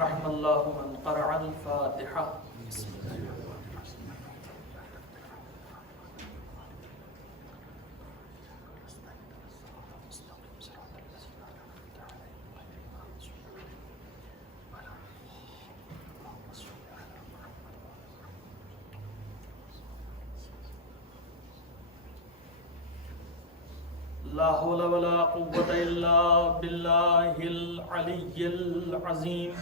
رحم اللہ من قرأ الفاتحہ. لا حول ولا قوة إلا بالله العلي العظيم.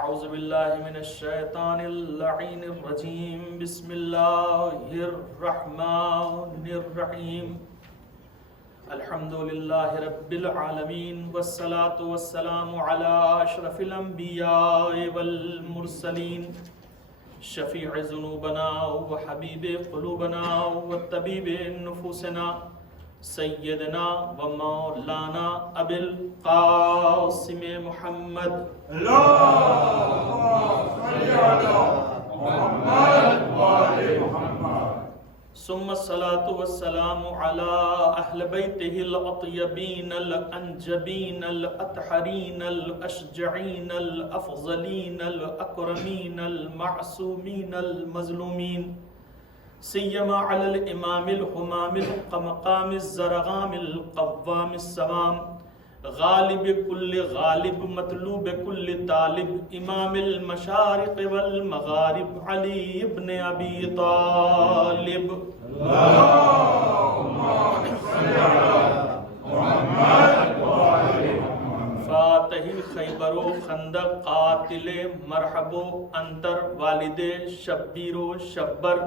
أعوذ بالله من الشيطان اللعين الرجيم. بسم الله الرحمن الرحيم. الحمد لله رب العالمين والصلاة والسلام على أشرف الأنبياء والمرسلين شفيع ذنوبنا وحبيب قلوبنا وطبيب نفوسنا سیدنا و مولانا ابی القاسم محمد. اللهم صل علی محمد و آل محمد. ثم الصلاة والسلام على اہل بیتہ الاطیبین الانجبین الاطہرین الاشجعین الافضلین الاکرمین المعصومین المظلومین سیما علی الامام الحمام القمقام الزرغام القوام السوام غالب کل غالب مطلوب کل طالب امام المشارق والمغارب علی ابن ابی طالب. اللہم صل علی محمد و آل محمد. فاتح خیبر و خندق قاتل مرحب و انتر والد شبیر و شبر.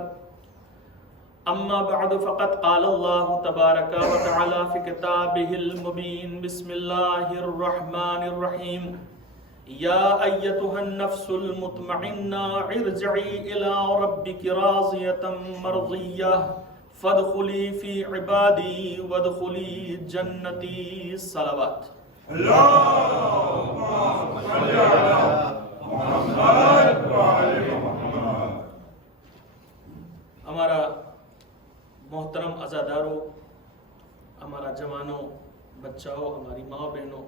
اما بعد فقد قال الله تبارك وتعالى في كتابه المبين. بسم الله الرحمن الرحيم. يا أيتها النفس المطمئنة ارجعي إلى ربك راضية مرضية فادخلي في عبادي وادخلي جنتي. صلوات. اللهم صل على محمد وآل محمد. ہمارا محترم عزاداروں، ہمارا جوانوں، بچاؤ، ہماری ماں بہنوں،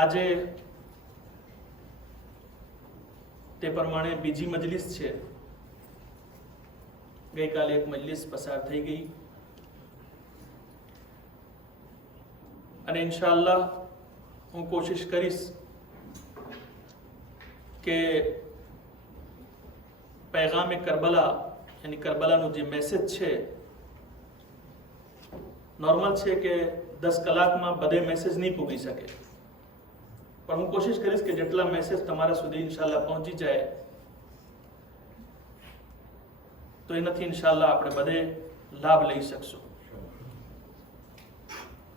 આજે તે પ્રમાણે બીજી મજલિસ છે. ગઈકાલે એક મજલિસ પસાર થઈ ગઈ અને ઇન્શાઅલ્લાહ હું કોશિશ કરીશ કે پیغام کربلا یعنی کربલાનું જે મેસેજ છે નોર્મલ છે કે 10 કલાકમાં બધે મેસેજ નહીં પૂગી શકે, પણ હું કોશિશ કરીશ કે જેટલા મેસેજ તમારા સુધી ઇન્શાઅલ્લાહ પહોંચી જાય તો એનાથી ઇન્શાઅલ્લાહ આપણે બધે લાભ લઈ શકશું.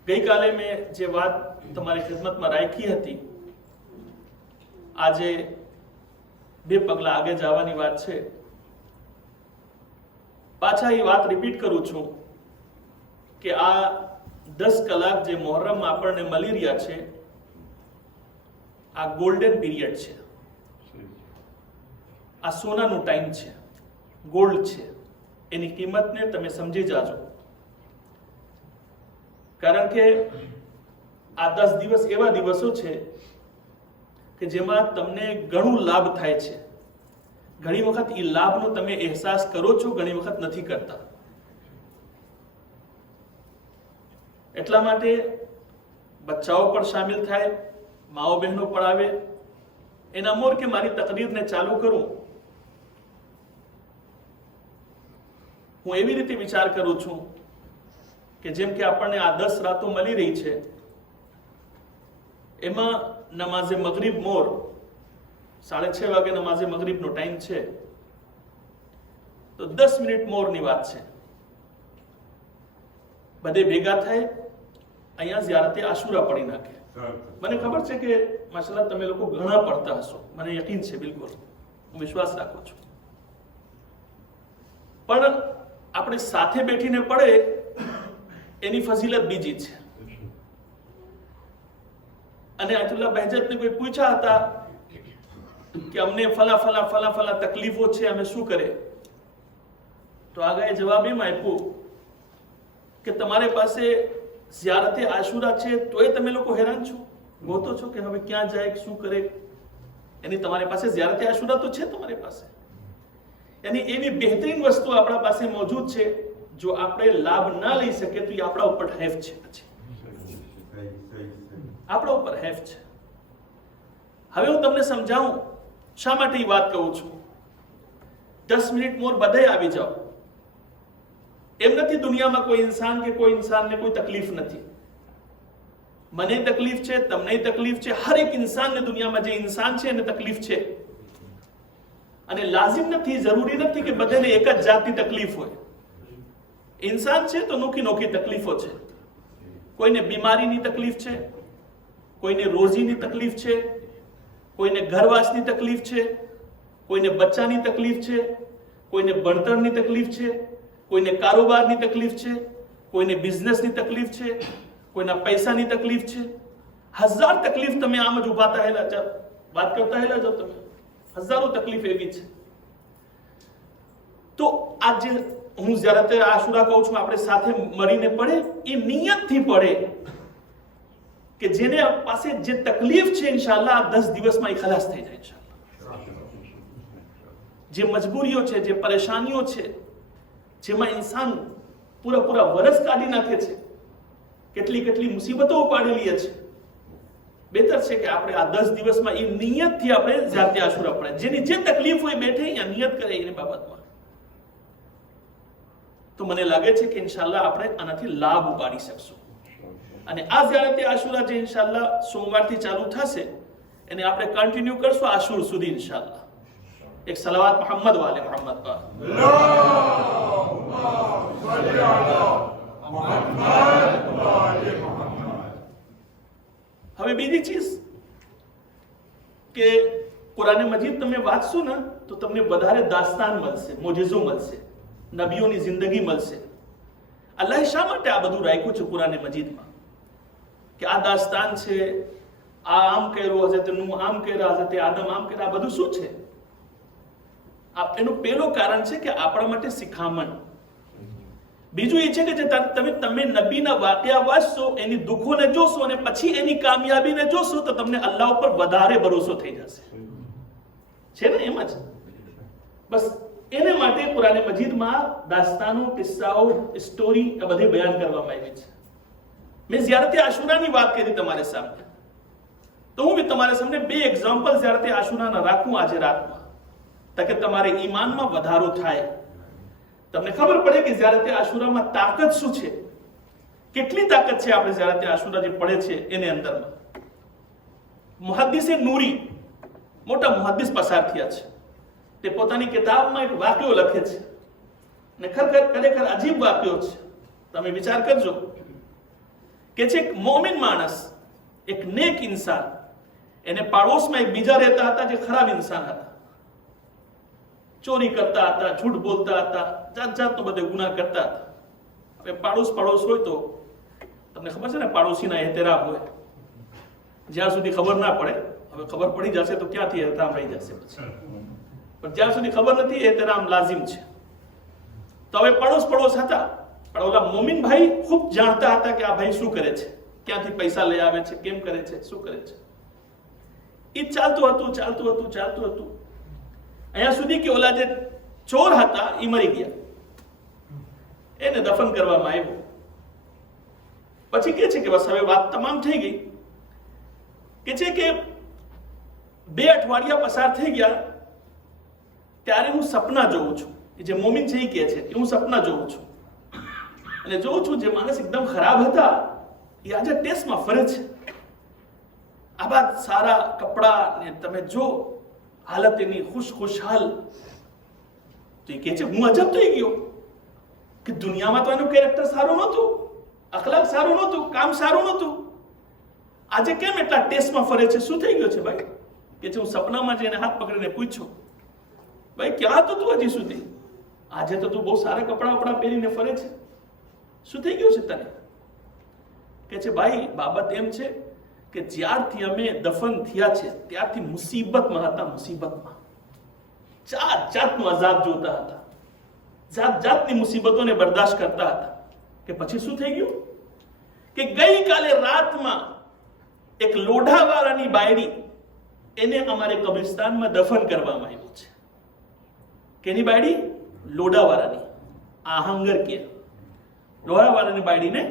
ગઈકાલે મેં જે વાત તમારી ખિદમતમાં રાખી હતી, આજે બે પગલા આગે જવાની વાત છે. પાછા એ વાત રિપીટ કરું છું કે આ 10 કલાક જે મુહર્રમમાં આપણને મળી રહ્યા છે આ ગોલ્ડન પીરિયડ છે. આ સોનાનું ટાઈમ છે, ગોલ્ડ છે. એની કિંમતને તમે સમજી જાજો, કારણ કે આ 10 દિવસ એવા દિવસો છે કે જેમાં તમને ઘણું લાભ થાય છે. ઘણી વખત એ લાભનો તમે અહેસાસ કરો છો, ઘણી વખત નથી કરતા. એટલા માટે બચ્ચાઓ પણ શામિલ થાય, માઓ બહેનો પણ આવે. એના મોર કે મારી તકરીરને ચાલુ કરું, હું એવી રીતે વિચાર કરું છું કે જેમ કે આપણને આ 10 રાતો મળી રહી છે, એમાં નમાઝે મગરીબ મોર 6:30 વાગે નમાઝે મગરીબનો ટાઈમ છે, તો 10 મિનિટ મોરની વાત છે. બધે ભેગા થાય, અહીંયા ઝિયારતે આશુરા પડી નાખે. મને ખબર છે કે માશાઅલ્લાહ તમે લોકો ઘણા પડતા હશો, મને યકીન છે, બિલકુલ હું વિશ્વાસ રાખું છું. પણ આપણે સાથે બેઠીને પડે એની ફઝીલત બીજી છે. અને આયતુલ્લાહ બહેજતને કોઈ પૂછ્યા હતા કે અમને ફલા તકલીફો છે, અમે શું કરે? તો આગાએ જવાબ એમ આપ્યો કે તમારે પાસે ઝિયારતે આશુરા છે તોય તમે લોકો હેરાન છો, ગોતો છો કે હવે ક્યાં જાય, શું કરે? એની તમારી પાસે ઝિયારતે આશુરા તો છે તમારી પાસે. યાની એવી બહેતરીન વસ્તુ આપણા પાસે મોજૂદ છે, જો આપણે લાભ ના લઈ શકીએ તો એ આપણા ઉપર હેફ છે. પછી આપણા ઉપર હેફ છે. હવે હું તમને સમજાવું શા માટે એ વાત કહું છું. 10 મિનિટ મોર બધે આવી જાઓ. એમ નથી દુનિયામાં કોઈ ઇન્સાન કે કોઈ ઇન્સાનને કોઈ તકલીફ નથી. મને તકલીફ છે, તમને તકલીફ છે, હર એક ઇન્સાનને દુનિયામાં જે ઇન્સાન છે એને તકલીફ છે. અને લાઝિમ નથી, જરૂરી નથી કે બધાને એક જ જાતની તકલીફ હોય. ઇન્સાન છે તો નોખી નોખી તકલીફો છે. કોઈને બીમારીની તકલીફ છે, કોઈને રોજીની તકલીફ છે, કોઈને ઘરવાસની તકલીફ છે, કોઈને બચ્ચાની તકલીફ છે, કોઈને ભણતરની તકલીફ છે, કોઈને કારોબારની તકલીફ છે, કોઈને બિઝનેસની તકલીફ છે, કોઈના પૈસાની તકલીફ છે. 1000 તકલીફ તમે આમ જ ઉભા થયેલા જાઓ, વાત કરતા હેલા જાઓ તમે. હજારો તકલીફ એવી છે. તો આ જે હું ઝિયારતે આશુરા કહું છું, આપણે સાથે મળીને પડે, એ નિયતથી પડે કે જેને પાસે જે તકલીફ છે ઇન્શાઅલ્લાહ આ 10 દિવસમાં એ ખલાસ થઈ જાય ઇન્શાઅલ્લાહ. જે મજબૂરીઓ છે, જે પરેશાનીઓ છે, જેમાં ઇન્સાન પૂરા વરસ કાઢી નાખે છે, કેટલી મુસીબતો ઉપાડેલી છે, બેતર છે કે આપણે આ 10 દિવસમાં એ નિયતથી આપણે ઝિયારતે આશુરા પડે. જેની જે તકલીફ હોય બેઠે અહીંયા નિયત કરે એની બાબતમાં, તો મને લાગે છે કે ઇન્શાઅલ્લાહ આપણે આનાથી લાભ ઉપાડી શકશું. અને આ ઝિયારતે આશુરા જે ઇન્શાઅલ્લાહ સોમવારથી ચાલુ થશે એને આપણે કન્ટિન્યુ કરશું આશુર સુધી ઇન્શાઅલ્લાહ. એક સલાવત મોહમ્મદ વાલે મોહમ્મદ પર. હવે બીજી ચીજ કે કુરાન મજીદ તમે વાંચશો ને તો તમને વધારે દાસ્તાન મળશે, મોજેઝો મળશે, નબીઓની જિંદગી મળશે. અલ્લાહે શા માટે આ બધું રાખ્યું છે કુરાન મજીદમાં કે આ દાસ્તાન છે, આ આમ કર્યું, હઝરત નૂહ આમ કર્યા, હઝરત આદમ આમ કર્યા, આ બધું શું છે? એનું પહેલું કારણ છે કે આપણા માટે શિખામણ. બીજું એ છે કે જે તમે નબીના વાક્યા વાંચશો, એની દુઃખોને જોશો અને પછી એની કામયાબીને જોશો તો તમને અલ્લાહ ઉપર વધારે ભરોસો થઈ જશે. છે ને એમ જ બસ એને માટે કુરાન મજીદમાં દાસ્તાનો, કિસ્સાઓ, સ્ટોરી આ બધી બયાન કરવામાં આવી છે. મેં ઝિયારતે આશુરાની વાત કરી તમારે સામે, તો હું બી તમારે સામે 2 એક્ઝામ્પલ ઝિયારતે આશુરાના રાખું આજે રાતમાં, તાકે તમારે ઈમાનમાં વધારો થાય, તમને ખબર પડે કે ઝિયારતે આશુરામાં તાકાત શું છે, કેટલી તાકાત છે આપણે ઝિયારતે આશુરા જે પડે છે એને અંદરમાં. મુહદ્દિસે નૂરી, મોટા મુહદ્દિસ પસાર થયા છે, તે પોતાની કિતાબમાં એક વાક્યો લખે છે ને ખરેખર અજીબ વાક્યો છે. તમે વિચાર કરજો કે છે એક મોમિન માણસ, એક નેક ઇન્સાન, એને પાડોશમાં એક બીજા રહેતા હતા જે ખરાબ ઇન્સાન હતા, ચોરી કરતા હતા, झूठ બોલતા હતા, જાતનો બધે ગુનાહ કરતા હતા. હવે પાડોશ હોય તો તમને ખબર છે ને પાડોશીના એહતરામ હોય, જ્યાં સુધી ખબર ના પડે, હવે ખબર પડી જશે તો ક્યાંથી એહતરામ રહી જશે પછી, પણ જ્યાં સુધી ખબર નથી એહતરામ લાઝિમ છે. તો હવે પડોશ હતા, પણ ઓલા મોમિન ભાઈ ખૂબ જાણતા હતા કે આ ભાઈ શું કરે છે, ક્યાંથી પૈસા લઈ આવે છે, કેમ કરે છે, શું કરે છે. એ ચાલતું હતું. અહીંયા સુધી કે ઓલા જે ચોર હતા એ મરી ગયા, એને દફન કરવામાં આવ્યો. પછી કે છે કે બસ હવે વાત તમામ થઈ ગઈ. કે છે કે 2 અઠવાડિયા પસાર થઈ ગયા ત્યારે હું સપના જોઉં છું. જે મોમિન છે એ કહે છે કે હું સપના જોઉં છું અને જોઉં છું જે માણસ એકદમ ખરાબ હતા એ આજે ટેસ્ટમાં ફરે છે. આ બાદ સારા કપડા ને તમે જો હાલત એની ખુશહાલ. તો એ કહે છે હું અજબ થઈ ગયો કે દુનિયામાં તો એનું કેરેક્ટર સારું નહોતું, અખલાક સારું નહોતું, કામ સારું નહોતું, આજે કેમ એટલા ટેસ્ટમાં ફરે છે, શું થઈ ગયું છે ભાઈ? કે છે હું સપનામાં જઈને હાથ પકડીને પૂછ્યો, ભાઈ ક્યાં હતો તું હજી સુધી? આજે તો તું બહુ સારા કપડા પહેરીને ફરે છે, શું થઈ ગયું છે તને? કે છે ભાઈ બાબત એમ છે કે જ્યારથી અમે દફન થયા છે ત્યારથી મુસીબતમાં હતા, મુસીબતમાં જાત જાતનો અઝાબ જોતા હતા, જાત જાતની મુસીબતોને બરદાશ્ત કરતા હતા. કે પછી શું થઈ ગયું કે ગઈકાલે રાતમાં એક લોઢાવાળાની બાયડી એને અમારે કબ્રિસ્તાનમાં દફન કરવામાં આવ્યું છે. કેની બાયડી? લોઢાવાળાની. આહંગર કે લોઢાવાળાની બાયડીને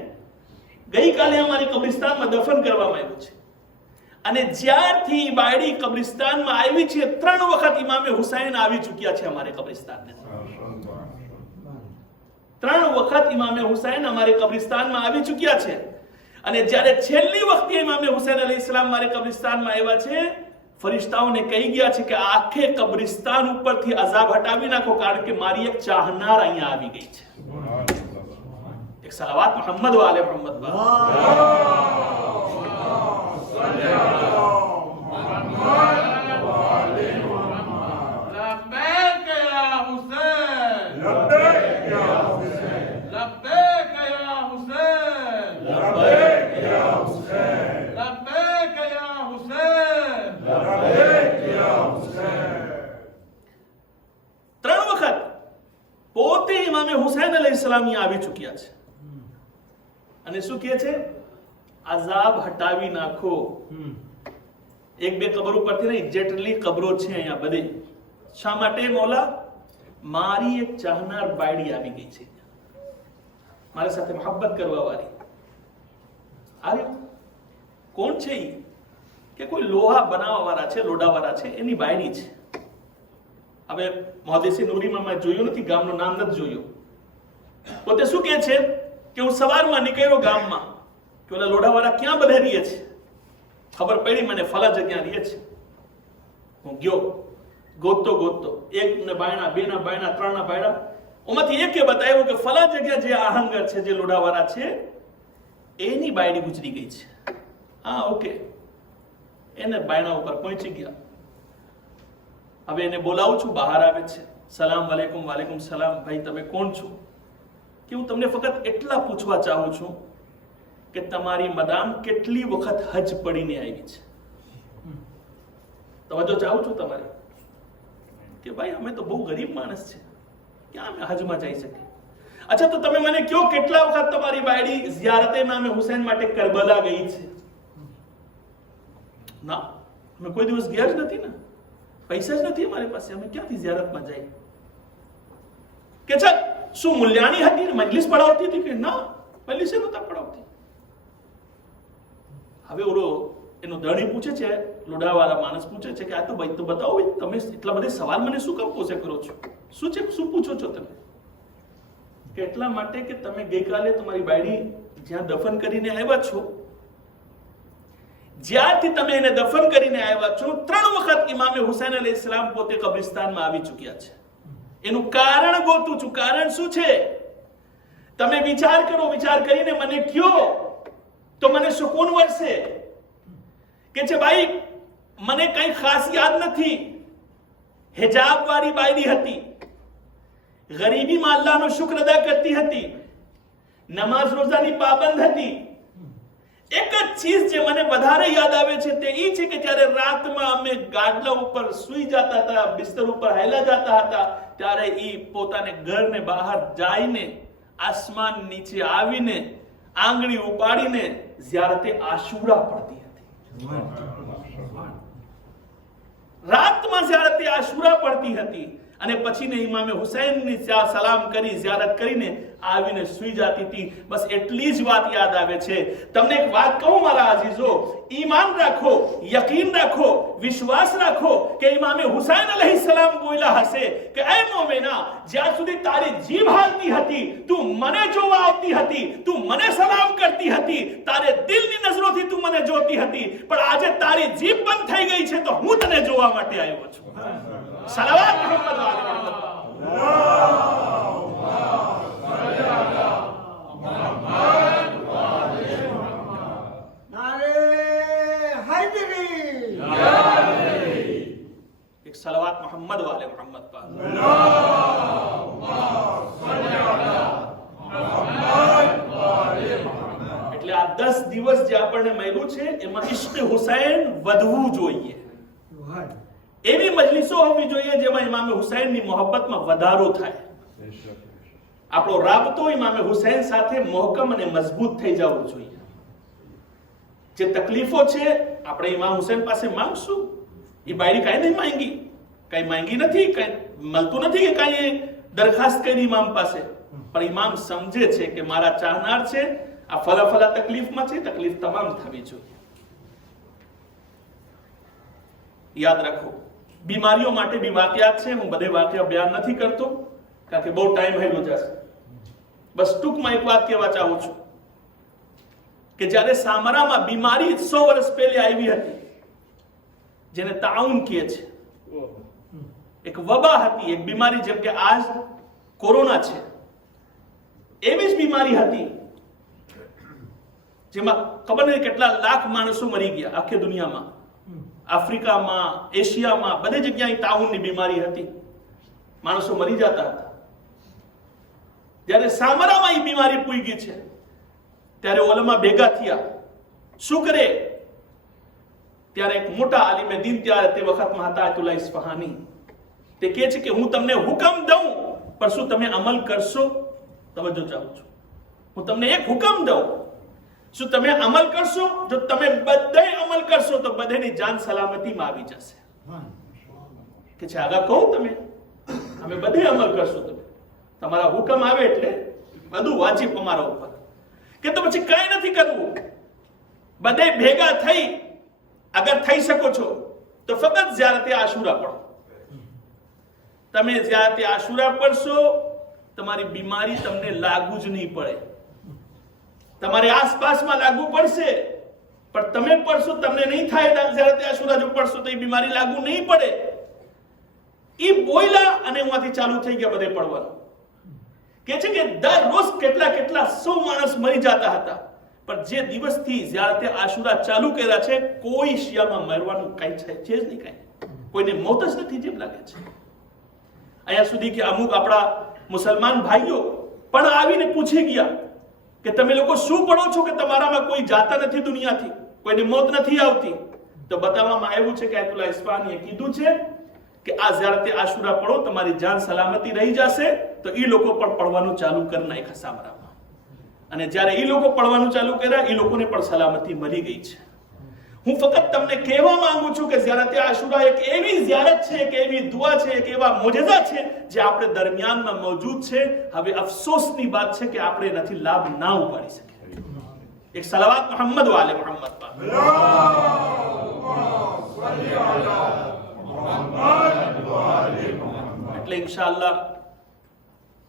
ગઈકાલે અમારી કબ્રિસ્તાનમાં દફન કરવામાં આવ્યું છે. અને જ્યારથી બાયડી કબ્રિસ્તાનમાં આવી છે 3 વખત ઇમામે હુસૈન આવી ચૂક્યા છે અમારે કબ્રિસ્તાનને. 3 વખત ઇમામે હુસૈન અમારે કબ્રિસ્તાનમાં આવી ચૂક્યા છે. અને જ્યારે છેલ્લી વખતે ઇમામે હુસૈન અલૈહિસ્સલામ મારે કબ્રિસ્તાનમાં આવ્યા છે, ફરિશ્તાઓને કહી ગયા છે કે આખે કબ્રિસ્તાન ઉપરથી અઝાબ હટાવી નાખો, કારણ કે મારી એક ચાહનાર અહીંયા આવી ગઈ છે. એક સલાવત મોહમ્મદ વાલે મોહમ્મદ હુસૈન અલૈહિસ્સલામ અહીંયા આવી ચૂક્યા છે. અને શું કહે છે? અઝાબ હટાવી નાખો. એક બે કબર ઉપરથી નહીં, જેટલી કબરો છે અહીંયા બધી. શા માટે મોલા? મારી એક ચાહનાર બાયડી આવી ગઈ છે, મારી સાથે મોહબ્બત કરવા વાળી. અરે કોણ છે ઈ? કે કોઈ લોહા બનાવવા વાળા છે, લોડાવાળા છે, એની બાયડી છે. હવે મોહદ્દિસ નૂરીમાં મેં જોયું નથી, ગામનું નામ નથી જોયું. પોતે શું કહે છે કે હું સવારમાં નીકળ્યો ગામમાં કે ઓલા લોઢાવાળા ક્યાં બધે રહે છે. ખબર પડી મને ફલા જગ્યા રહે છે. હું ગયો ગોતતો ગોતતો, એક ને બાયણા, બે ના બાયણા, 3 ના બાયણા, ઓમાંથી એકે બતાવ્યું કે ફલા જગ્યા જે આહંગર છે, જે લોઢાવાળા છે, એની બાયડી ગુજરી ગઈ છે. હા, ઓકે. એને બાયણા ઉપર પહોંચી ગયા. હવે એને બોલાવું છું, બહાર આવે છે. સલામ વાલેકુમ. વાલેકુમ સલામ. ભાઈ તમે કોણ છો? કે હું તમને ફક્ત એટલા પૂછવા ચાહું છું કે તમારી મદામ કેટલી વખત હજ પડીને આવી છે? તવજ્જો ચાહું છું તમારી. કે ભાઈ અમે તો બહુ ગરીબ માણસ છે, ક્યાં અમે હજમાં જઈ શકીએ? અચ્છા, તો તમે મને કહો કેટલા વખત તમારી બાયડી ઝિયારતે ઇમામે હુસૈન માટે કરબલા ગઈ છે? ના, અમે કોઈ દિવસ ગયા જ નથી ને, પૈસા જ નથી અમારી પાસે, અમે ક્યાંથી ઝિયારતમાં જઈએ? કે ચાલ શું મુલ્યાણી હતી ને મજલિસ પડાવતી હતી? કે ના, મજલિસે નહોતા પડાવતી. હવે ઓલો એનો ધણી પૂછે છે, લોઢાવાળા માણસ પૂછે છે કે આ તો ભાઈ તો બતાવો, તમે એટલા બધા સવાલ મને શું કામ પૂછે કરો છો? શું છે, શું પૂછો છો તમે? કે એટલા માટે કે તમે ગઈકાલે તમારી બાયડી જ્યાં દફન કરીને આવ્યા છો, જ્યારથી તમે એને દફન કરીને આવ્યા છો 3 વખત ઇમામે હુસૈન અલૈહિસ્સલામ પોતે કબ્રિસ્તાનમાં આવી ચૂક્યા છે. એનું કારણ ગોતું છું. કારણ શું છે? તમે વિચાર કરો, વિચાર કરીને મને કયો તો મને સુકૂન મળશે. કે છે ભાઈ મને કઈ ખાસ યાદ નથી. હિજાબ વાળી બાયડી હતી, ગરીબીમાં અલ્લાહનો શુક્ર અદા કરતી હતી, નમાઝ રોઝાની પાબંદ હતી. એક જ ચીજ જે મને વધારે યાદ આવે છે તે એ છે કે જ્યારે રાતમાં અમે ગાદલા ઉપર સૂઈ જતા હતા, બિસ્તર ઉપર હાયલા જતા હતા, ત્યારે એ પોતાને ઘરને બહાર જઈને આસમાન નીચે આવીને આંગળી ઉપાડીને ઝિયારતે આશુરા પડતી હતી. રાતમાં ઝિયારતે આશુરા પડતી હતી અને પછીને ઇમામે હુસૈનની સલામ કરી, ઝિયારત કરીને આવીને સૂઈ જતી હતી. બસ એટલી જ વાત યાદ આવે છે. તમને એક વાત કહું મારા અઝીઝો, ઈમાન રાખો, યકીન રાખો, વિશ્વાસ રાખો કે ઇમામે હુસૈન અલૈહિસ્સલામ બોલ્યા હશે કે એ મોમેના, જ્યાં સુધી તારી જીભ હાલતી હતી, તું મને જોવા આવતી હતી, તું મને સલામ કરતી હતી, તારે દિલની નજરોથી તું મને જોતી હતી, પણ આજે તારી જીભ બંધ થઈ ગઈ છે તો હું તને જોવા માટે આવ્યો છું. સલાવત મોહમ્મદ વાલે મોહમ્મદ. एक सलावत मोहम्मद वाले मोहम्मद पर. એટલે આ 10 દિવસ દિવસ જે આપણને મળ્યું છે એમાં ઇશ્ક હુસૈન વધવું જોઈએ. એવી મજલિસો હોવી જોઈએ જેમાં ઇમામે હુસૈનની મોહબ્બતમાં વધારો થાય. આપણો રાબતો ઇમામે હુસૈન સાથે મોહકમ અને મજબૂત થઈ જવો જોઈએ. જે તકલીફો છે આપણે ઇમામ હુસૈન પાસે માંગશું. એ બાયડી કાંઈ નહીં માંગી, કઈ માંગી નથી, કઈ મળતું નથી કે કઈ દરખાસ્ત કરી ઇમામ પાસે, પણ ઇમામ સમજે છે કે મારા ચાહનાર છે, આ ફલા તકલીફમાં છે, તકલીફ તમામ થવી જોઈએ. યાદ રાખો, બીમારીઓ માટે બી વાકયાત છે. હું બધે વાકયા બયાન નથી કરતો કારણ કે બહુ ટાઈમ હેલો જશે. બસ ટૂંકમાં એક વાત કહેવા ચાહું છું કે જ્યારે સામરામાં બીમારી 100 વર્ષ પહેલા આવી હતી, જેને તાઉન કહે છે, એક વબા હતી, એક બીમારી, જેમ કે આજ કોરોના છે, એવી જ બીમારી હતી જેમાં ખબર નહીં કેટલા લાખ માણસો મરી ગયા આખી દુનિયામાં. આફ્રિકામાં, એશિયામાં, બધી જગ્યાએ તાઉનની બીમારી હતી, માણસો મરી જતા હતા. જ્યારે સામરામાં એ બીમારી પૂગી છે ત્યારે ઉલમા ભેગા થયા. શું કરે? ત્યારે એક મોટા આલિમે દીન, ત્યારે તે વખતમાં હતા આયતુલ્લાહ ઇસ્ફહાની, તે કહે છે કે હું તમને હુકમ દઉં પણ શું તમે અમલ કરશો? તવજ્જો ચાહું છું. હું તમને એક હુકમ દઉં, શું તમે અમલ કરશો? જો તમે બધે અમલ કરશો તો બધાની જાન સલામતીમાં આવી જશે. કે છે આગળ કહું તમે, અમે બધે અમલ કરશું. તમે તમારા હુકમ આવે એટલે બધું વાજિબ અમારા ઉપર. કે તો પછી કઈ નથી કરવું, બધે ભેગા થઈ અગર થઈ શકો છો તો ફક્ત ઝિયારતે આશુરા પઢો. તમે ઝિયારતે આશુરા પડશો, તમારી બીમારી તમને લાગુ જ નહીં પડે. તમારી આસપાસમાં લાગુ પડશે પણ તમે પડશો તમને નહીં થાય. ઝિયારતે આશુરા જો પડશો તો એ બીમારી લાગુ નહીં પડે. એ બોયલા અને ઉમાંથી ચાલુ થઈ ગયા બધે પડવાનું. કે છે કે દરરોજ કેટલા 100 માણસ મરી જતા હતા, પણ જે દિવસથી ઝિયારતે આશુરા ચાલુ કર્યા છે, કોઈ શિયામાં મરવાનું કઈ છે જ નહીં. કઈ કોઈને મોત જ નથી જેમ લાગે છે. અહીંયા સુધી કે અમુક આપણા મુસલમાન ભાઈઓ પણ આવીને પૂછી ગયા કે તમે લોકો શું પડો છો કે તમારામાં કોઈ જાતા નથી દુનિયાથી, કોઈને મોત નથી આવતી? તો બતાવવામાં આવ્યું છે કે આયતુલ્લાહ ઇસ્ફહાનીએ કીધું છે કે આ ઝિયારતે આશુરા પડો, તમારી જાન સલામતી રહી જશે. તો એ લોકો પણ પડવાનું ચાલુ કરી નાખ્યા સામરામાં, અને જ્યારે એ લોકો પડવાનું ચાલુ કર્યા, એ લોકોને પણ સલામતી મળી ગઈ છે. હું ફક્ત તમને કહેવા માંગુ છું કે ઝિયારતે આશુરા એક એવી ઝિયારત છે, એક એવી દુઆ છે, એક એવા મોજેઝા છે જે આપણે દરમિયાનમાં મોજૂદ છે. હવે અફસોસની વાત છે કે આપણે એનાથી લાભ ના ઉપાડી શકીએ. એક સલાવત મોહમ્મદ વાલે મોહમ્મદ પર. એટલે ઇન્શાઅલ્લાહ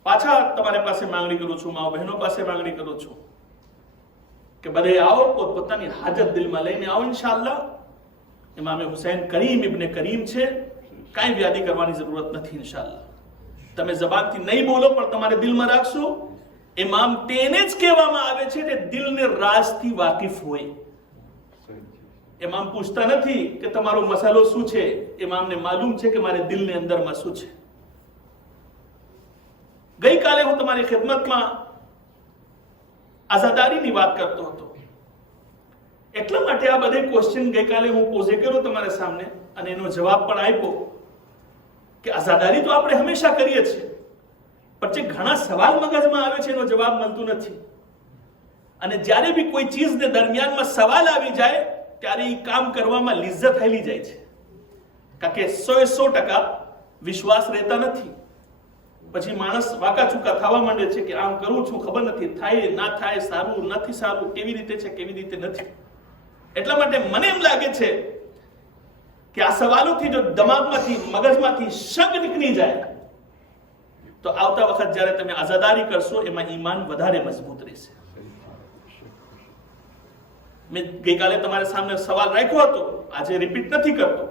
પાછા તમારી પાસે માંગણી કરું છું, માઓ બહેનો પાસે માંગણી કરું છું કે બધે આવો, પોતપોતાની હાજત દિલમાં લઈને આવો. ઇન્શાઅલ્લાહ ઇમામે હુસૈન કરીમ ઇબ્ને કરીમ છે, કાંઈ વ્યાદી કરવાની જરૂરત નથી. ઇન્શાઅલ્લાહ તમે જબાનથી નહીં બોલો પણ તમારે દિલમાં રાખશો. ઇમામ તેને જ કહેવામાં આવે છે કે દિલને રાજથી વાકિફ હોય. ઇમામ પૂછતા નથી કે તમારો મસાલો શું છે, ઇમામને માલુમ છે કે મારે દિલની અંદરમાં શું છે. ગઈકાલે હું તમારી ખિદમતમાં આઝાદારીની વાત કરતો હતો. એટલા માટે આ બધે ક્વેશ્ચન ગઈકાલે હું પોઝે કર્યો તમારા સામે અને એનો જવાબ પણ આપ્યો કે આઝાદારી તો આપણે હંમેશા કરીએ છીએ, પણ જે ઘણા સવાલ મગજમાં આવે છે એનો જવાબ મળતું નથી. અને જ્યારે બી કોઈ ચીજને દરમિયાનમાં સવાલ આવી જાય ત્યારે એ કામ કરવામાં લિજ્જત હેલી જાય છે, કારણ કે 100% વિશ્વાસ રહેતા નથી. પછી માણસ વાકા ચૂકા થવા માંડે છે કે આમ કરું છું, ખબર નથી થાય ના થાય, સારું નથી સારું, કેવી રીતે છે કેવી રીતે નથી. એટલા માટે મને એમ લાગે છે કે આ સવાલોથી જો દિમાગમાંથી, મગજમાંથી શક નીકળી જાય તો આવતા વખત જ્યારે તમે આઝાદારી કરશો એમાં ઈમાન વધારે મજબૂત રહેશે. મેં ગઈકાલે તમારા સામે સવાલ રાખ્યો હતો, આજે રિપીટ નથી કરતો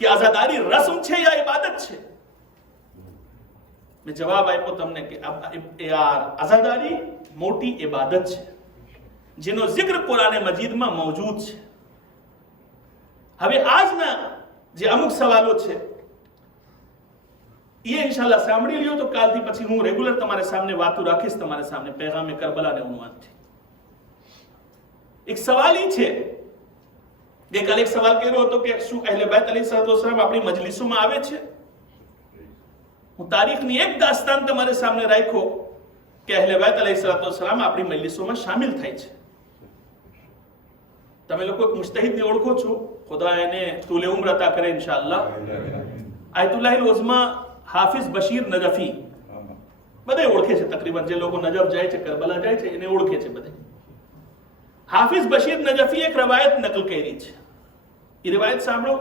કે આઝાદારી રસ્મ છે યા ઇબાદત છે. મેં જવાબ આપ્યો તમને કે આઝાદારી મોટી ઇબાદત છે જેનો જિક્ર કુરાન મજીદમાં મૌજૂદ છે. હવે આજના જે અમુક સવાલો છે એ ઇન્શાઅલ્લાહ સાંભળી લ્યો તો કાલથી પછી હું રેગ્યુલર તમારા સામે વાતો રાખીશ, તમારા સામે પૈગામે કરબલાને ઉન્વાનથી. એક સવાલ ઈ છે, ગઈકાલે એક સવાલ કર્યો હતો કે શું અહેલે બાયત અલૈહિસ્સલામ આપણી મજલિસોમાં આવે છે? હું તારીખની એક દાસ્તાન તમારે સામે રાખ્યો કે અહેલે બાયત અલૈહિસ્સલામ આપણી મજલિસોમાં શામિલ થાય છે. તમે લોકો એક મુજતહિદને ઓળખો છો, ખુદા એને તૂલે ઉમ્ર અતા કરે ઇન્શાઅલ્લાહ. આયતુલ્લાહ ઉઝ્મા હાફિઝ બશીર નજફી બધે ઓળખે છે તકરીબન. જે લોકો નજફ જાય છે, કરબલા જાય છે, એને ઓળખે છે બધે. હાફિઝ બશીર નજફી એક રવાયત નકલ કરી છે. એ રવાયત સાંભળો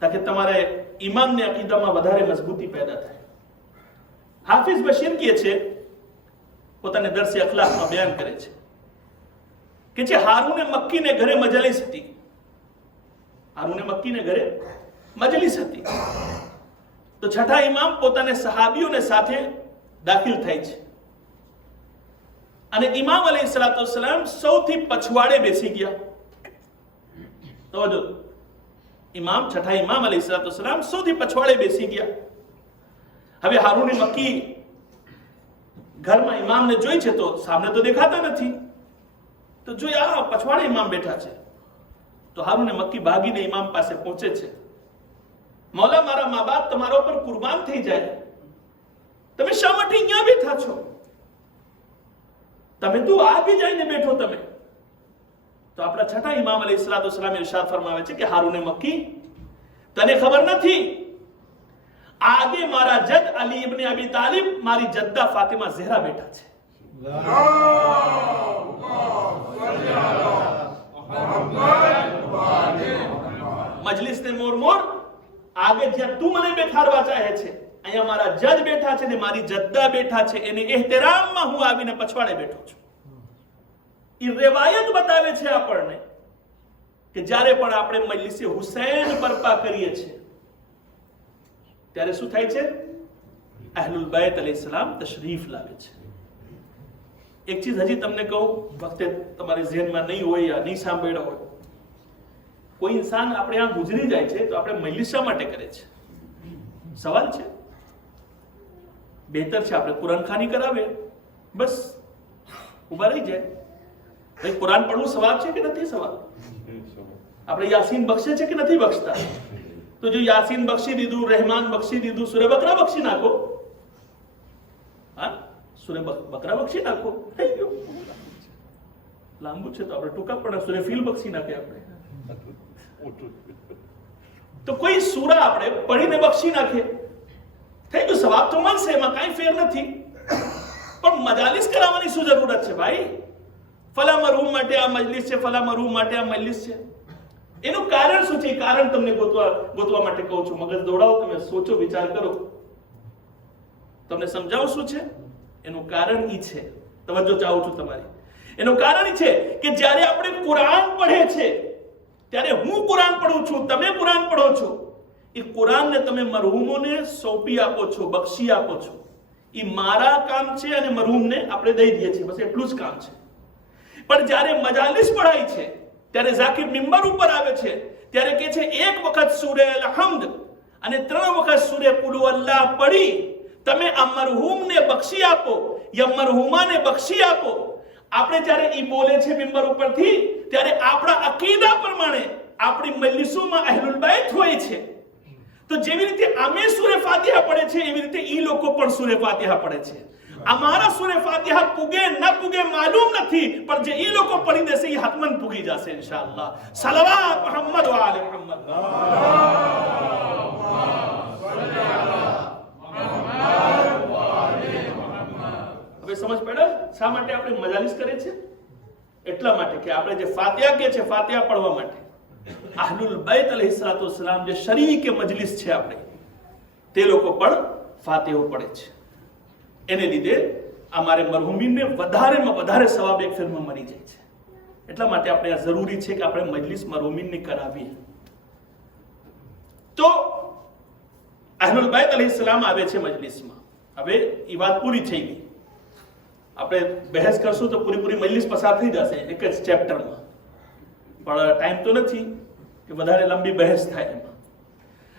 તાકે તમારે ઈમાનને અકીદામાં વધારે મજબૂતી પેદા થાય. હાફિઝ બશીર કહે છે, પોતાને દરસે અખલાકમાં બયાન કરે છે કે જે હારૂને મક્કીને ઘરે મજલિસ હતી, હારૂને મક્કીને ઘરે મજલિસ હતી, તો છઠ્ઠા ઇમામ પોતાને સહાબીઓને સાથે દાખિલ થાય છે અને ઇમામ અલૈહિસ્સલામ સૌથી પછવાડે બેસી ગયા. તો જો ઇમામ છઠ્ઠા ઇમામ અલૈહિસ્સલામ સૌથી પછવાડે બેસી ગયા. હવે હારૂન મક્કી ઘરમાં ઇમામને જોઈ છે તો સામે તો દેખાતા નથી, તો જોઈ આ પછવાડે ઇમામ બેઠા છે. તો હારૂન મક્કી ભાગીને ઇમામ પાસે પહોંચે છે. મૌલા, મારા મા બાપ તમારા ઉપર કુરબાન થઈ જાય, તમે શા માટે અહીંયા બેઠા છો? તમે તો આગે જઈને બેઠો. તમે તો આપણા છઠ્ઠા ઇમામ અલૈહિસ્સલામ ઇરશાદ ફરમાવે છે કે હારૂન મક્કી, તને ખબર નથી, આગે મારા જદ અલી ઇબ્ન અબી તાલિબ, મારી જદ્દા ફાતિમા ઝહરા બેઠા છે. મજલિસ ને મોર આગે જ્યાં તું મને બેઠાડવા ચાહે છે, અહીંયા મારા જજ બેઠા છે ને મારી જદ્દા બેઠા છે, એને એહતરામમાં હું આવીને પછવાડે બેઠો છું. એ riwayat બતાવે છે આપણને કે જ્યારે પણ આપણે મજલિસે હુસૈન બરપા કરીએ છીએ ત્યારે શું થાય છે? અહલુલ બાયત અલૈહિસ્સલામ તશરીફ લાવે છે. એક ચીજ હજી તમને કહું, વખતે તમારી ઝહેનમાં નહીં હોય યા નહીં સાંભળ્યો હોય, કોઈ ઇન્સાન આપણે આ ગુજરી જાય છે તો આપણે મજલિસ શા માટે કરે છે? સવાલ છે. બહેતર છે આપણે કુરાન ખાની કરાવે, બસ ઉભા રહી જાય. ભાઈ કુરાન પડવું સવાલ છે કે નથી સવાલ? આપણે યાસીન બક્ષે છે કે નથી બક્ષતા? તો જો યાસીન બક્ષી દીધું, રહેમાન બક્ષી દીધું, સૂરે બકરા બક્ષી નાખો. હા, સૂરે બકરા બક્ષી નાખો, થઈ ગયું. લાંબુ છે તો આપણે ટૂંકા પણ સૂરે ફીલ બક્ષી નાખે આપણે. તો કોઈ સૂરા આપણે પઢીને બક્ષી નાખે, થઈ ગયું. સવાબ તો મળશે, એમાં કાંઈ ફેર નથી. પણ મજાલિસ કરાવવાની શું જરૂરત છે ભાઈ? ફલા મરહૂમ માટે આ મજલિસ છે, ફલા મરહૂમ માટે આ મજલિસ છે. એનું કારણ શું છે? કારણ તમને ગોતવા માટે કહું છું. મગજ દોડાવો, તમે સોચો, વિચાર કરો, તમને સમજાવું શું છે એનું કારણ. ઈ છે, તવજ્જો ચાહું છું તમારી. એનું કારણ ઈ છે કે જ્યારે આપણે કુરાન પડે છે ત્યારે હું કુરાન પડું છું, તમે કુરાન પડો છો, એ કુરાનને તમે મરહૂમોને સોંપી આપો છો, બક્ષી આપો છો. એ મારા કામ છે અને મરહૂમને આપણે દઈ દઈએ છીએ, બસ એટલું જ કામ છે. પણ જ્યારે મજાલિસ પઢાય છે ત્યારે ઝાકિર મિંબર ઉપર આવે છે ત્યારે કહે છે એક વખત સૂરે અલ-હમ્દ અને 3 વખત સૂરે કુલ હુવલ્લાહ પઢી તમે આ મરહૂમને બક્ષી આપો યા મરહૂમાને બક્ષી આપો. આપણે જ્યારે ઈ બોલે છે મિંબર ઉપરથી ત્યારે આપણા અકીદા પ્રમાણે આપણી મજલિસોમાં અહલુલ બાયત હોય છે. તો જેવી રીતે અમે સૂરે ફાતિહા પડે છે એવી રીતે ઈ લોકો પણ સૂરે ફાતિહા પડે છે. અમારા સૂરે ફાતિહા પુગે ન પુગે માલુમ નથી, પણ જે ઈ લોકો પઢી દેશે ઈ હતમન પુગી જશે ઇન્શાઅલ્લાહ. સલવાત મુહમ્મદ વ આલે મુહમ્મદ. હવે સમજ પડે શા માટે આપણે મજાલિસ કરે છે? એટલા માટે કે આપણે જે ફાતિહા કે છે ફાતિહા પડવા માટે. અહલુલ બાયત અલૈહિસ્સલામ જે શરીકે મજલિસ છે આપણે, તે લોકો પણ ફાતિહો પડે છે. એને લીધે અમારે મરહુમીનને વધારેમાં વધારે સવાબ એક ફિલ્મમાં મળી જાય છે. એટલા માટે આપણે આ જરૂરી છે કે આપણે મજલિસ મરહુમીનની કરાવીએ. તો અહલુલ બાયત અલૈહિસ્સલામ આવે છે મજલિસમાં. હવે એ વાત પૂરી થઈ ગઈ. આપણે બહેસ કરશું તો પૂરી મજલિસ પસાર થઈ જશે એક જ ચેપ્ટરમાં, પણ ટાઈમ તો નથી કે વધારે લાંબી બહેસ થાય એમાં.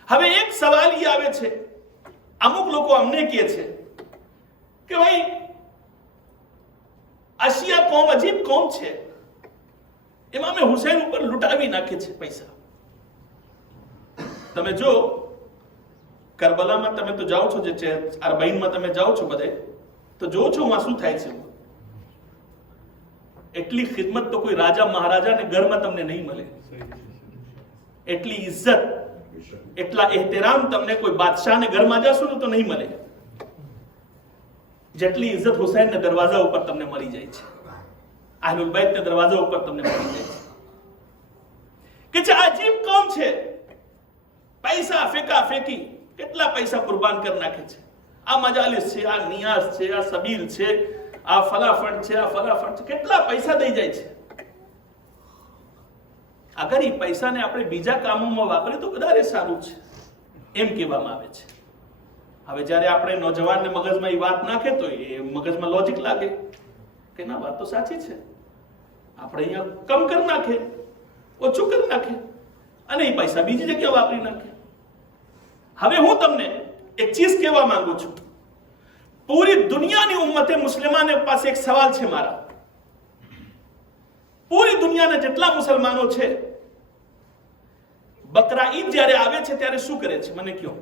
હવે એક સવાલ એ આવે છે, અમુક લોકો અમને કહે છે કે ભાઈ અશિયા કોમ અજીબ કોમ છે, ઇમામે હુસૈન ઉપર લૂંટાવી નાખે છે પૈસા. તમે જો કરબલામાં તમે તો જાઓ છો, જે અરબાઈનમાં તમે જાઓ છો બધે, તો જો છો માં શું થાય છે. એટલી ખિદમત તો કોઈ રાજા મહારાજાને ઘરમાં તમને નહીં મળે, એટલી ઇજ્જત, એટલા એહતરામ તમને કોઈ બાદશાહને ઘરમાં જશો ને તો નહીં મળે, જેટલી ઇજ્જત હુસૈનના દરવાજા ઉપર તમને મળી જાય છે, અહલુલ બૈતના દરવાજા ઉપર તમને મળી જાય છે. કે અજીબ કોમ છે, પૈસા ફેંકા ફેંકી, કેટલા પૈસા કુરબાન કરી નાખે છે. આ મજાલિસ છે, આ નિયાઝ છે, આ સબીલ છે, આ ફલાફટ છે, આ ફલાફટ છે, કેટલા પૈસા દઈ જાય છે. અગર એ પૈસાને આપણે બીજા કામોમાં વાપરીએ તો વધારે સારું છે, એમ કહેવામાં આવે છે. હવે જ્યારે આપણે નોજવાનને મગજમાં એ વાત નાખે તો એ મગજમાં લોજિક લાગે કે ના, વાત તો સાચી છે, આપણે અહીંયા કમ કરી નાખે, ઓછું કરી નાખે અને એ પૈસા બીજી જગ્યાએ વાપરી નાખે. હવે હું તમને એક ચીજ કહેવા માંગુ છું. પૂરી દુનિયાની ઉમ્મતે મુસ્લિમાને પાસે એક સવાલ છે મારા. પૂરી દુનિયાના જેટલા મુસલમાનો છે, બકરા ઈદ જ્યારે આવે છે ત્યારે શું કરે છે? મને કહો.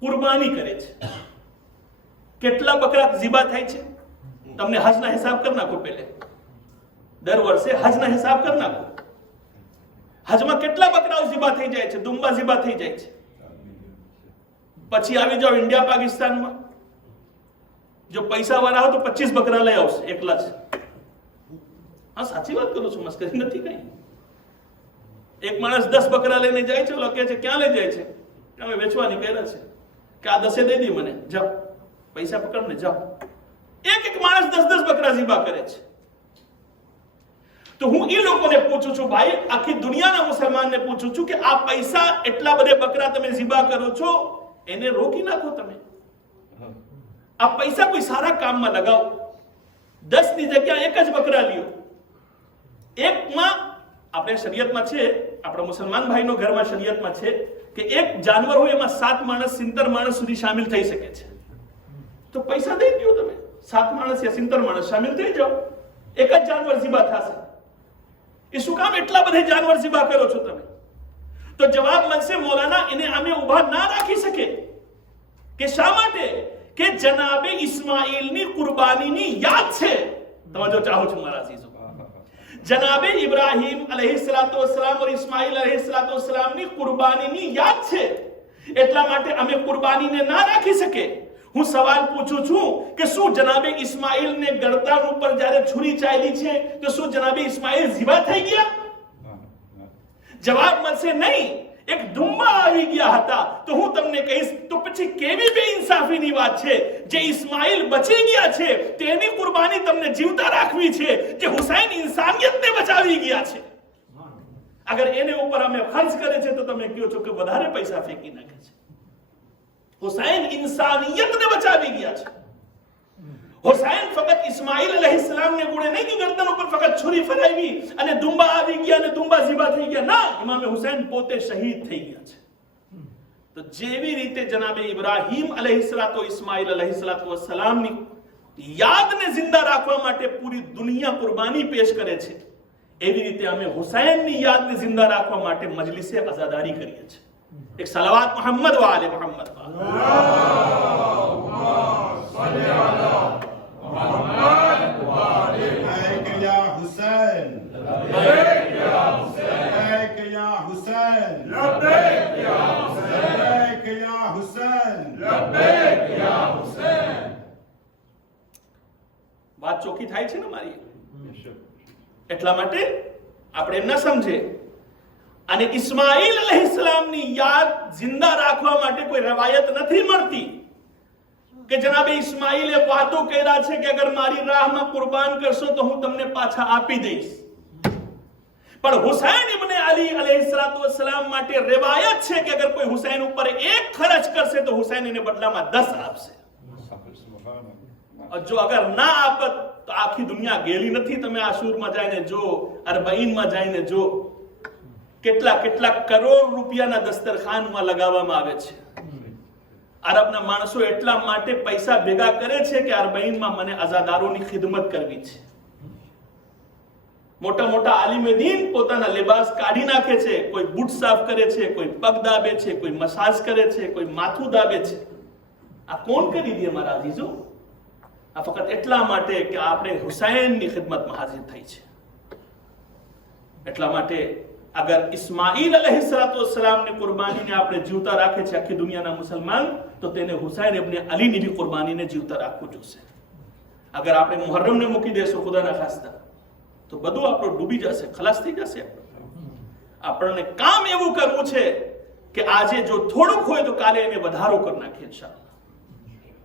કુરબાની કરે છે. કેટલા બકરા ઝીબા થાય છે? તમને હજના હિસાબ કરી નાખો. પહેલે દર વર્ષે હજના હિસાબ કરી નાખો. હજમાં કેટલા બકરાઓ ઝીબા થઈ જાય છે, દુંબા ઝીબા થઈ જાય છે. પછી આવી જાઓ ઇન્ડિયા પાકિસ્તાનમાં, જો પૈસા વાળા હો તો 25 બકરા લઈ આવશે એકલા જ. હા, સાચી વાત કરું છું, મસ્કરી નથી કઈ. એક માણસ 10 બકરા લઈને જાય છે, ઓલો કહે છે ક્યાં લઈ જાય છે? અમે વેચવાની કર્યા છે. કે આ 10 દઈ દી મને, જાઓ પૈસા પકડને જાઓ. એક માણસ 10 બકરા ઝીબા કરે છે. તો હું એ લોકોને પૂછું છું, ભાઈ, આખી દુનિયાના મુસલમાનને પૂછું છું કે આ પૈસા એટલા બધા બકરા તમે ઝીબા કરો છો, એને રોકી નાખો. તમે આ પૈસા કોઈ સારા કામમાં લગાવો. 10 ની જગ્યાએ એક જ બકરા લ્યો. એકમાં આપણે શરીયતમાં છે, આપણા મુસલમાન ભાઈનો ઘરમાં શરીયતમાં છે કે એક જાનવર હોય એમાં 7 માણસ 70 માણસ સુધી શામિલ થઈ શકે છે. તો પૈસા દઈ દો તમે, 7 માણસ યા 70 માણસ શામિલ થઈ જાઓ, એક જ જાનવર ઝીબા થશે. એ શું કામ એટલા બધા જાનવર ઝીબા કરો છો તમે? તો જવાબ મળશે, મૌલાના, એને અમે ઉભા ના રાખી શકે. કે શા માટે? કે જનાબે ઇસ્માઈલની કુરબાનીની યાદ છે. તવજ્જો ચાહો છો મારા અઝીઝો. જનાબે ઇબ્રાહીમ અલૈહિસ્સલાતુ વસ્સલામ और ઇસ્માઈલ અલૈહિસ્સલાતુ વસ્સલામની કુરબાનીની યાદ છે, એટલા માટે અમે કુરબાનીને ના રાખી શકે. હું સવાલ પૂછું છું કે શું જનાબે ઇસ્માઈલને ગરદન ઉપર જ્યારે છુરી ચાલી છે તો શું જનાબે ઇસ્માઈલ ઝીબા થઈ ગયા? જવાબ મળશે નહીં. એક ડુમ્બા આવી ગયા હતા. તો હું તમને કહીશ, તો પછી કેવી બેઇન્સાફીની વાત છે. જે ઇસ્માઈલ બચી ગયા છે તેની કુરબાની તમને જીવતા રાખવી છે. જે હુસૈન ઇન્સાનિયતને બચાવી ગયા છે, અગર એને ઉપર અમે ખર્ચ કરે છે તો તમે કહો છો કે વધારે પૈસા ફેંકી નાખે છે. હુસૈન ઇન્સાનિયતને બચાવી ગયા છે. હુસૈન ફક્ત ઇસ્માઈલ અલૈહિસ્સલામને ગુણે નહીં કે ગરદન ઉપર ફક્ત છુરી ફરાવી અને દુંબા આવી ગયા અને દુંબા ઝીબા થઈ ગયા. ના, ઇમામે હુસૈન પોતે શહીદ થઈ ગયા છે. તો જેવી રીતે જનાબે ઇબ્રાહીમ અલૈહિસ્સલાતુ ઇસ્માઈલ અલૈહિસ્સલાતુ વસ્સલામની યાદને જિંદા રાખવા માટે પૂરી દુનિયા કુરબાની પેશ કરે છે, એવી રીતે અમે હુસૈનની યાદને જિંદા રાખવા માટે મજલિસે અઝાદારી કરીએ છીએ. एक सलावत मोहम्मद वाले मोहम्मद વાત ચોખ્ખી થાય છે ને મારી. એટલા માટે આપણે એમ ના સમજે. અને ઇસ્માઈલ અલૈહિસ્સલામની યાદ જિંદા રાખવા માટે કોઈ રવાયત નથી મળતી કે જનાબે ઇસ્માઈલે વાતો કર્યા છે કે અગર મારી રાહમાં કુરબાન કરશો તો હું તમને પાછા આપી દઈશ. પણ હુસૈન ઇબ્ને અલી અલૈહિસ્સલાતુ વસ્સલામ માટે રવાયત છે કે અગર કોઈ હુસૈન ઉપર 1 ખર્ચ કરશે તો હુસૈન એને બદલામાં 10 આપશે. જો અગર ના આપત તો આખી દુનિયા ગેલી નથી. તમે આશુરમાં જઈને જો, અરબાઈનમાં જઈને જો, કેટલા કેટલા કરોડ રૂપિયાના દસ્તરખાનમાં લગાવવામાં આવે છે. અરબના માણસો એટલા માટે પૈસા ભેગા કરે છે કે અરબાઈનમાં મને આઝાદારોની ખિદમત કરવી છે, મોટા મોટા આલિમે દીન પોતાના લિબાસ કાઢી નાખે છે, કોઈ બૂટ સાફ કરે છે, કોઈ પગ દાબે છે, કોઈ મસાજ કરે છે, કોઈ માથું દાબે છે. આ કોણ કરી દે મારા અઝીઝો? આ ફક્ત એટલા માટે કે આપણે હુસૈનની ખિદમતમાં હાજર થઈ છે. એટલા માટે અગર ઇસ્માઈલ અલૈહિસ્સલામની કુરબાનીને આપણે જીવતા રાખે છે આખી દુનિયાના મુસલમાન, તો તેને હુસૈન ઇબ્ન અલીની બી કુરબાનીને જીવતા રાખવું જોશે. અગર આપણે મુહર્રમને મૂકી દેશું ખુદાના ખાસ્તા, તો બધું આપણું ડૂબી જશે, ખલાસ થઈ જશે. આપણને કામ એવું કરવું છે કે આજે જો થોડુંક હોય તો કાલે એને વધારો કરી નાખીએ ઇન્શાઅલ્લાહ.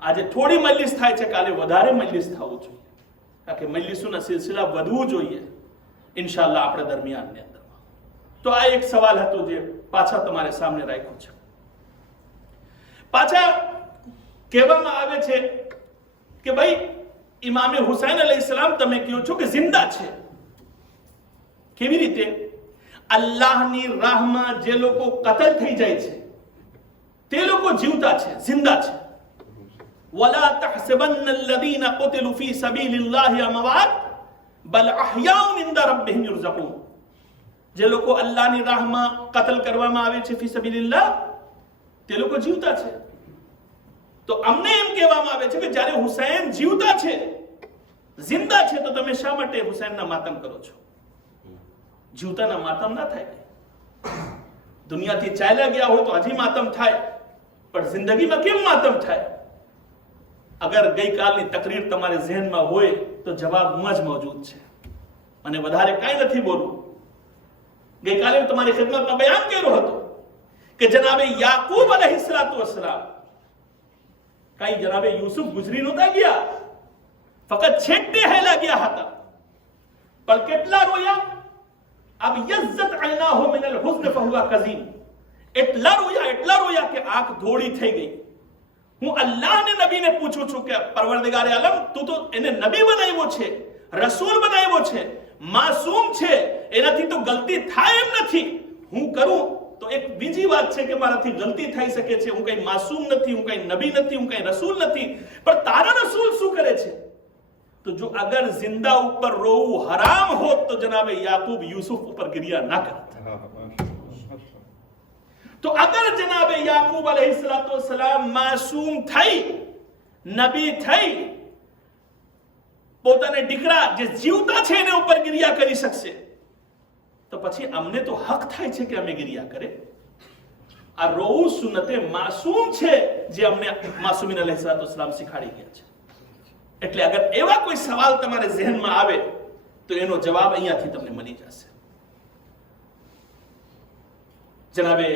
આજે થોડી મજલિસ થાય છે, કાલે વધારે મજલિસ થવું જોઈએ, કારણ કે મજલિસોના સિલસિલા વધવું જોઈએ ઇન્શાઅલ્લાહ આપણે દરમિયાનની અંદર. તો આ એક સવાલ હતો જે પાછા તમારે સામે રાખ્યો છે. પાછા કહેવામાં આવે છે કે ભાઈ ઇમામે હુસૈન અલૈહિસ્સલામ તમે કહો છો કે જિંદા છે. કેવી રીતે? અલ્લાહની રાહમાં જે લોકો કતલ થઈ જાય છે તે લોકો જીવતા છે, જિંદા છે. વલા તહસબન الذين قتلوا في سبيل الله اموات بل احياء عند ربهم يرزقون. જે લોકો અલ્લાહની રાહમાં કતલ કરવામાં આવે છે ફી સબીલિલ્લાહ, તે લોકો જીવતા છે. તો અમને એમ કહેવામાં આવે છે કે જ્યારે હુસૈન જીવતા છે, જિંદા છે, તો તમે શા માટે હુસૈનના માતમ કરો છો? જીવતાના માતમ ના થાય. દુનિયાથી ચાલ્યા ગયા હોય તો હજી માતમ થાય, પણ જિંદગીમાં કેમ માતમ થાય? અગર ગઈકાલની તકરીર તમારે ઝહેનમાં હોય તો જવાબ હું જ મોજૂદ છે, અને વધારે કાંઈ નથી બોલવું. ગઈકાલે તમારી ખિદમતમાં બયાન કર્યો હતો કે જનાબે યાકૂબ અલૈહિસ્સલામ કઈ જનાબે યુસુફ ગુજરી નહોતા ગયા, ફક્ત છેટે હેલા ગયા હતા. પણ કેટલા રોયા? અબ યઝ્ઝત ઐનાહુ મિન અલ-હુઝ્ન ફહુવા કઝીમ. એટલા રોયા કે આંખ ધોળી થઈ ગઈ. હું અલ્લાહને નબીને પૂછું છું કે પરવરદિગારે આલમ, તું તો એને નબી બનાવ્યો છે, રસૂલ બનાવ્યો છે, માસૂમ છે, એનાથી તો ગલતી થાય એમ નથી. હું કરું તો એક બીજી વાત છે કે મારાથી ગલતી થઈ શકે છે, હું કઈ માસૂમ નથી, હું કઈ નબી નથી, હું કઈ રસૂલ નથી, પણ તારા રસૂલ શું કરે છે? તો જો અગર જિંદા ઉપર રોવું હરામ હોત તો જનાબે યાકૂબ યુસુફ ઉપર ગિરિયા ના કરત. તો અગર જનાબે યાકૂબ અલૈહિસ્સલામ માસૂમ થઈ, નબી થઈ, પોતાને દીકરા જે જીવતા છે એના ઉપર ગિરિયા કરી શકશે, તો પછી અમને તો હક થાય છે કે અમે ગિરિયા કરે. આ રોવું સુન્નતે માસૂમ છે જે અમને માસૂમીન અલૈહિસ્સલામ શીખાડી ગયા છે. એટલે અગર એવા કોઈ સવાલ તમારે ઝહેનમાં આવે તો એનો જવાબ અહીંયાથી તમને મળી જશે. જનાબે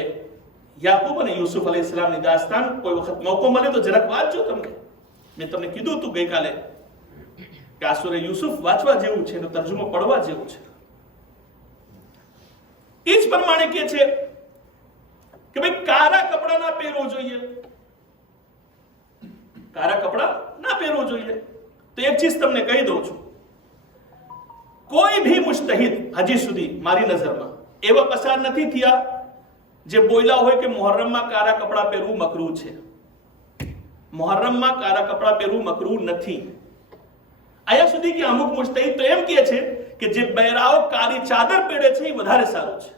યાકૂબ અને યુસુફ અલૈહિસ્સલામની દાસ્તાન કોઈ વખત મોકો મળે તો જરાક વાંચજો. તમને મેં તમને કીધું હતું ગઈકાલે કે આ સૂરે યુસુફ વાંચવા જેવું છે, એનો તર્જુમો પડવા જેવું છે. એ જ પ્રમાણે કહે છે કે ભાઈ કાળા કપડા ના પહેરવો જોઈએ, કાળા કપડા ના પહેરવો જોઈએ. તો એક ચીજ તમને કહી દઉં છું, કોઈ ભી મુજતહિદ હજી સુધી મારી નજરમાં એવા પસાર નથી થયા જે બોલ્યા હોય કે મુહર્રમમાં કાળા કપડા પહેરવું મકરૂહ છે. મુહર્રમમાં કાળા કપડા પહેરવું મકરૂહ નથી. આયા સુધી કે અમુક મુજતહિદ તો એમ કહે છે કે જે બહેરાઓ કાળી ચાદર પહેરે છે એ વધારે સારું છે.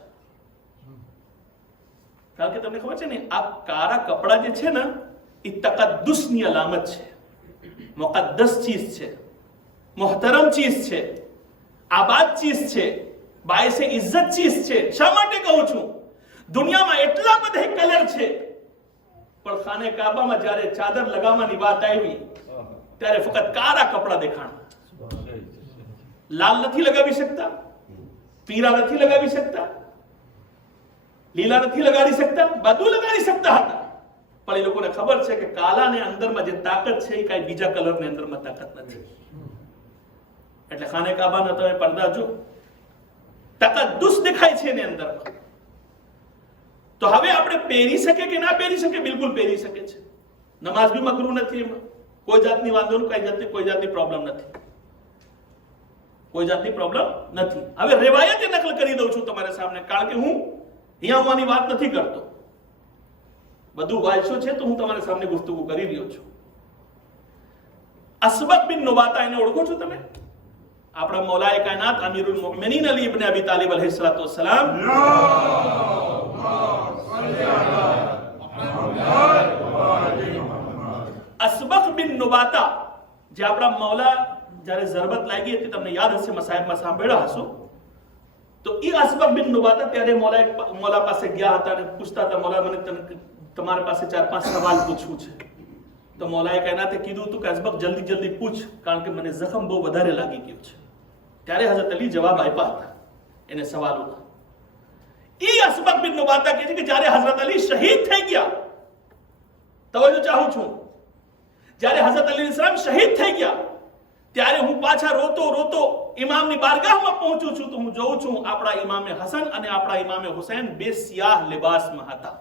કારણ કે તમને ખબર છે ને, આ કાળા કપડા જે છે ને એ તકદ્દુસની અલામત છે, મુકદ્દસ ચીજ છે, મોહતરમ ચીજ છે, આબાદ ચીજ છે, બાયસે ઇજ્જત ચીજ છે. શા માટે કહું છું? દુનિયામાં એટલા બધા કલર છે, પણ ખાને કાબામાં જ્યારે ચાદર લગાવવાની વાત આવી ત્યારે ફક્ત કાળા કપડા દેખાણા. લાલ નથી લગાવી શકતા, પીળા નથી લગાવી શકતા, લીલા નથી લગાડી શકતા, બધું લગાડી શકતા હતા. પણ એ લોકોને ખબર છે કે કાલાને અંદરમાં જે તાકાત છે એ કઈ બીજા કલરની અંદરમાં તાકાત નથી. એટલે ખાને કાબાના તમે પડદા જો, તકદ્દુસ દેખાય છે એની અંદરમાં. તો હવે આપણે પહેરી શકે કે ના પહેરી શકે? બિલકુલ પહેરી શકે છે. નમાઝ બી મકરૂહ નથી, એમાં કોઈ જાતની વાંધો નહીં, કોઈ જાતની પ્રોબ્લેમ નથી, કોઈ જાતની પ્રોબ્લેમ નથી. હવે રિવાયત નકલ કરી દઉં છું તમારા સામે, કારણ કે હું અહીંયા આવવાની વાત નથી કરતો, બધું વાંચો છે તો હું તમારા સામે ગુફ્તગુ કરી રહ્યો છું. અસબક બિન નુબાતા, એને ઓળખો છો તમે? આપણા મૌલાએ કાયનાત અમીરુલ મુમિનીન અલી ઇબ્ન અબી તાલિબ अलैहिस्सलातु वस्सलाम અસબક બિન નુબાતા, જે આપણા મૌલા જ્યારે ઝરબત લાગી હતી, તમને યાદ હશે, મસાહિબમાં સાંભળ્યા હશો, તો એ અસબક બિન નુબાતા ત્યારે મૌલા પાસે ગયા હતા અને પૂછતા હતા, મૌલા મને તમારી પાસે 4-5 સવાલ પૂછવું છે. તો મૌલાએ કાયનાતે કીધું હતું કે અસબક જલ્દી પૂછ, કારણ કે મને જખમ બહુ વધારે લાગી ગયો છે. ત્યારે હઝરત અલી જવાબ આપ્યા હતા એને સવાલોના. એ અસબક બિન નુબાતા કહે છે કે જ્યારે હઝરત અલી શહીદ થઈ ગયા, તવજ્જો ચાહું છું, જ્યારે હઝરત અલી ઇસ્લામ શહીદ થઈ ગયા ત્યારે હું પાછા રોતો ઇમામની બારગાહમાં પહોંચું છું, તો હું જોઉં છું આપણા ઇમામે હસન અને આપણા ઇમામે હુસૈન બે સિયાહ લિબાસમાં હતા.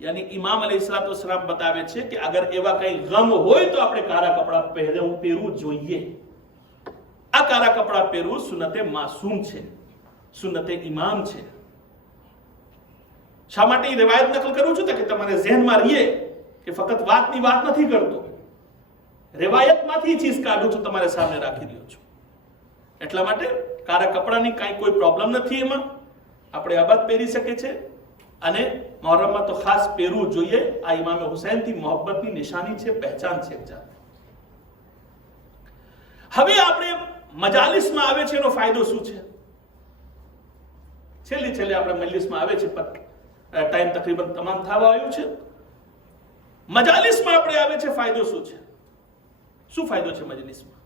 યાની ઇમામ અલૈહિસ્સલાતુ વસ્સલામ બતાવે છે કે અગર એવા કઈ ગમ હોય તો આપણે કાળા કપડા પહેરવું જોઈએ. આ કાળા કપડા પહેરવું સુન્નતે માસૂમ છે, સુન્નતે ઇમામ છે. શા માટે એ riwayat નકલ કરું છું કે તમારે ઝહેનમાં રહીએ કે ફક્ત વાતની વાત નથી કરતો, રિવાયતમાંથી ચીજ કાઢું છું, તમારે સામે રાખી રહ્યો છું. એટલા માટે કાળા કપડાની કાંઈ કોઈ પ્રોબ્લેમ નથી, એમાં આપણે આબાદ પહેરી શકે છે અને મુહર્રમમાં તો ખાસ પહેરવું જોઈએ. આ ઇમામે હુસૈનથી મોહબ્બતની નિશાની છે, પહેચાન છે. હવે આપણે મજાલિસમાં આવે છે એનો ફાયદો શું છે? છેલ્લે આપણે મજલિસમાં આવે છે, ટાઈમ તકરીબન તમામ થવા આવ્યું છે. મજાલિસમાં આપણે આવે છે, ફાયદો શું છે? શું ફાયદો છે મજલિસમાં?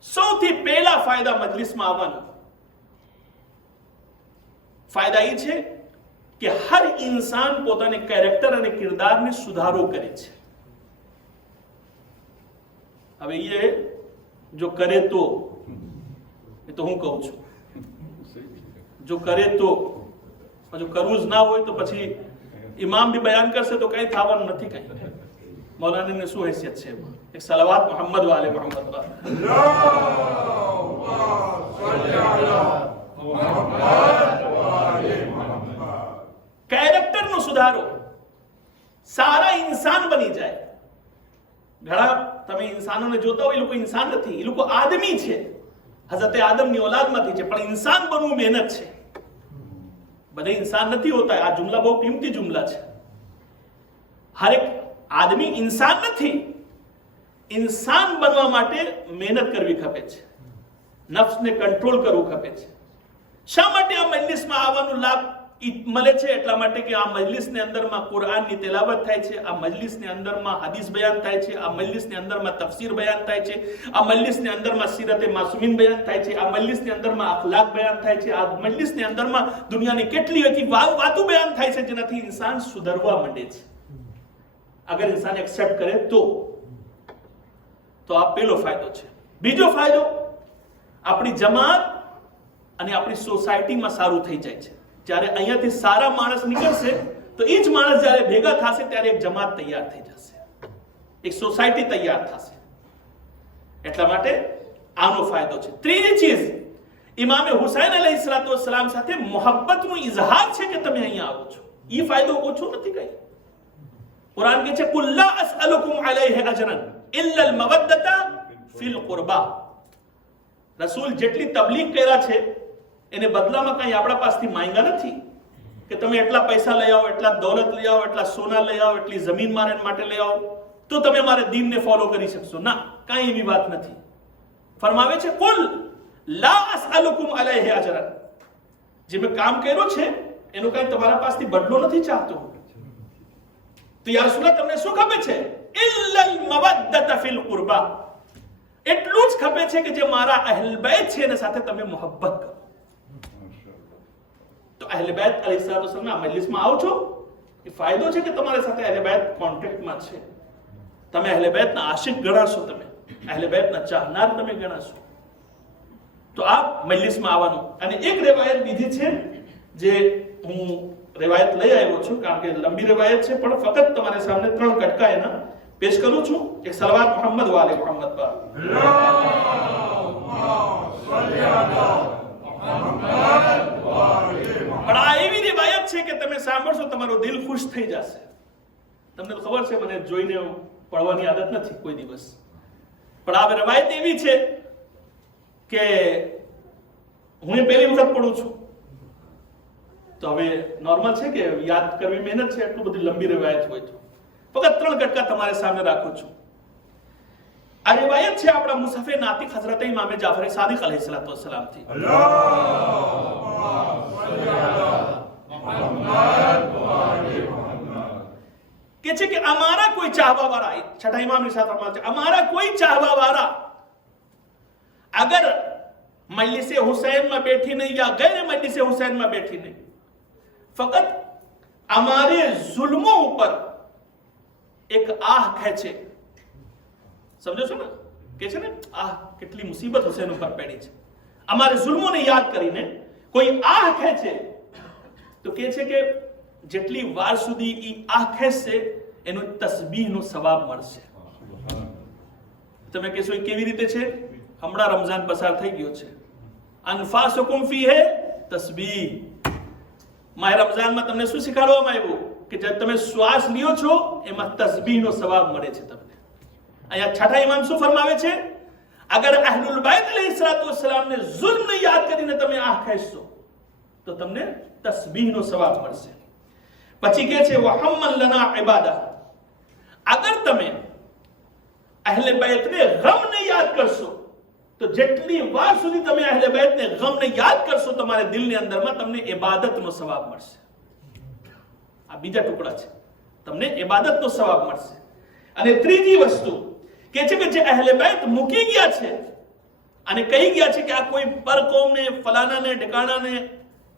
સૌથી પહેલા ફાયદા મજલિસમાં આવવાનો ફાયદા એ છે કે હર ઇન્સાન પોતાને કેરેક્ટર અને કિરદારને સુધારો કરે છે. હવે એ જો કરે તો, એ તો હું કહું છું, જો કરે તો, જો કરવું જ ના હોય તો પછી ઇમામ બી બયાન કરશે તો કઈ થવાનું નથી. કઈ મૌલાના શું હેસિયત છે? એક સલાવત મોહમ્મદ વાલે મોહમ્મદ પર. કેરેક્ટરનો સુધારો, સારા ઇન્સાન બની જાય. ઘણા તમે ઇન્સાનોને જોતા હોય, એ લોકો ઇન્સાન નથી, એ લોકો આદમી છે, હઝરત આદમની औलादમાંથી છે, પણ ઇન્સાન બનવું મહેનત છે. બધા ઇન્સાન નથી હોતા. આ જુમલા બહુ કિંમતી જુમલા છે. હર એક આદમી ઇન્સાન નથી. ઇન્સાન બનવા માટે મહેનત કરવી ખપે છે, નફ્સને કંટ્રોલ કરવું ખપે છે. શા માટે આ મજલિસમાં આવવાનો લાભ મળે છે? એટલા માટે કે આ મજલિસની અંદરમાં કુરાનની તેલાવત થાય છે, આ મજલિસની અંદરમાં હદીસ બયાન થાય છે, આ મજલિસની અંદરમાં તફસીર બયાન થાય છે, આ મજલિસની અંદરમાં સીરતે માસૂમીન બયાન થાય છે, આ મજલિસની અંદરમાં અખલાક બયાન થાય છે, આ મજલિસની અંદરમાં દુનિયાની કેટલી એવી વાતો બયાન થાય છે જેનાથી ઇન્સાન સુધરવા માંડે છે. અગર ઇન્સાન એક્સેપ્ટ કરે તો આ પહેલો ફાયદો છે. બીજો ફાયદો, આપણી જમાત અને આપણી સોસાયટીમાં સારું થઈ જાય છે. જ્યારે અહીંયાથી સારા માણસ નીકળશે તો એ જ માણસ જ્યારે ભેગા થશે ત્યારે એક જમાત તૈયાર થઈ જશે, એક સોસાયટી તૈયાર થશે. એટલા માટે આનો ફાયદો છે. ત્રીજી ચીજ, ઇમામે હુસૈન અલૈહિસ્સલાતુ વસ્સલામ સાથે મોહબ્બતનો ઇઝહાર છે કે તમે અહીંયા આવો છો. એ ફાયદો ઓછો નથી કઈ. કુરાન કહે છે કુલ લા અસઅલુકુમ અલૈહિ અજરન ઇલ્લા અલ મવદ્દતા ફિલ કુરબા. રસૂલ જેટલી તબલીગ કર્યા છે એને બદલામાં કઈ આપણા પાસેથી માંગ્યા નથી કે તમે એટલા પૈસા લઈ આવો, એટલા દોલત લઈ આવો, એટલા સોના લઈ આવો, એટલી જમીન મારે માટે લઈ આવો તો તમે મારે દીનને ફોલો કરી શકશો. ના, કઈ એવી વાત નથી. ફરમાવે છે કુલ લા અસઅલુકુમ અલૈહિ અજરન. જે મેં કામ કર્યું છે એનો કઈ તમારા પાસેથી બદલો નથી ચાહતો. તો યા રસૂલલ્લાહ તમને શું ખપે છે? ઇલ્લા અલ મવદ્દતા ફિલ કુરબા. એટલું જ ખપે છે કે જે મારા અહેલ બેત છે એના સાથે તમે મોહબ્બત કરો. તો અહેલ બેત અલૈહિસ્સલાતુ વસ્સલામ આ મજલિસમાં આવો છો, એ ફાયદો છે કે તમારી સાથે અહેલ બેત કોન્ટેક્ટમાં છે. તમે અહેલ બેતના આશિક ગણાશો, તમે અહેલ બેતના ચાહનાર તમે ગણાશો. તો આ મજલિસમાં આવવાનું. અને એક riwayat બીજી છે જે હું riwayat લઈ આવ્યો છું, કારણ કે લંબી riwayat છે, પણ ફક્ત તમારી સામે 3 કટકા એના પેશ કરું છું. એક સલાવત મોહમ્મદ વાલે મોહમ્મદ પર. પણ આ એવી રિવાયત છે કે તમે સાંભળશો તમારો દિલ ખુશ થઈ જશે. તમને ખબર છે મને જોઈને પડવાની આદત નથી કોઈ દિવસ, પણ આ રવાયત એવી છે કે હું એ પહેલી વખત પડું છું, તો હવે નોર્મલ છે કે યાદ કરવી મહેનત છે, એટલું બધી લંબી રવાયત હોય તો ફક્ત 3 કટકા તમારે સામે રાખું છું. આ રવાયત છે આપણા મુસફે નાતિક હઝરત ઇમામ જાફર સાદિક अलैहिस्सलाम થી. કે છે કે અમારા કોઈ ચાહવા વાળા, છઠ્ઠા ઇમામની સાથે ફરમાते हैं, અમારા કોઈ ચાહવા વાળા अगर मजलिस हुसैन में बैठी नहीं या गैर मजलिस हुसैन में बैठी नहीं, फकत हमारे जुल्मों ऊपर एक आह खेचे. समझो છો ને કે છે ને આહ કેટલી મુસીબત હુસૈન ઉપર પડી છે, અમારે જુલ્મોને યાદ કરીને કોઈ આહ ખેંચે તો કે છે કે જેટલી વાર સુધી ઈ આહ ખેંચશે એનો તસબીહનો સવાબ મળશે. તમે કહેશો કેવી રીતે છે? હમણાં રમઝાન પસાર થઈ ગયો છે, અનફાસુકુમ ફીહે તસ્બીહ. માહ રમઝાનમાં તમને શું શીખવાડવામાં આવ્યું કે જે તમે શ્વાસ લ્યો છો એમાં તસ્બીહનો સવાબ મળે છે તમને. અહીંયા છઠ્ઠા ઇમામ શું ફરમાવે છે? અગર અહલુલ બાયત अलैहिस्सलाम ને જુલ્મ યાદ કરીને તમે આહ ખેંચશો તો તમને તસ્બીહનો સવાબ મળશે. પછી કહે છે વહમ્મન લના ઇબાદા, અગર તમે અહલે બાયતને ગમને યાદ કરશો તો જેટલી વાર સુધી તમે અહલે બાયતને ગમને યાદ કરશો તમારા દિલની અંદરમાં તમને ઇબાદતનો સવાબ મળશે. આ બીજા ટુકડા છે, તમને ઇબાદતનો સવાબ મળશે. અને ત્રીજી વસ્તુ કે છે કે જે અહલે બાયત મૂકી ગયા છે અને કહી ગયા છે કે આ કોઈ પર કોમને ફલાનાને ઢકાણાને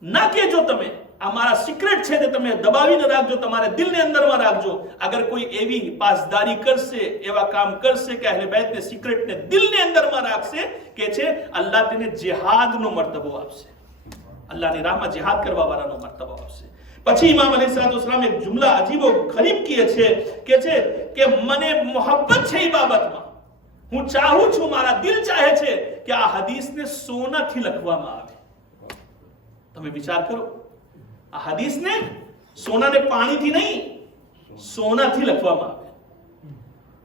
ના કહેજો, તમે આ મારા સિક્રેટ છે તે તમે દબાવીને રાખજો, તમારા દિલની અંદરમાં રાખજો. અગર કોઈ એવી પાસદારી કરશે, એવા કામ કરશે કે અહલે બાયતને સિક્રેટને દિલની અંદરમાં રાખશે, કે છે અલ્લાહ તેને જિહાદનો મર્તબો આપશે, અલ્લાહની રાહમાં જિહાદ કરવા વાળાનો મર્તબો આપશે. પછી ઇમામ अलैहिस्सलाम એક જુમલા અજીબો ગરીબ કહે છે કે મને મોહબ્બત છે એ બાબતમાં, હું ચાહું છું, મારા દિલ ચાહે છે કે આ હદીસને સોનાથી લખવામાં આવે. તમે વિચાર કરો, આ હદીસને સોનાને પાણીથી નહીં સોનાથી લખવામાં આવે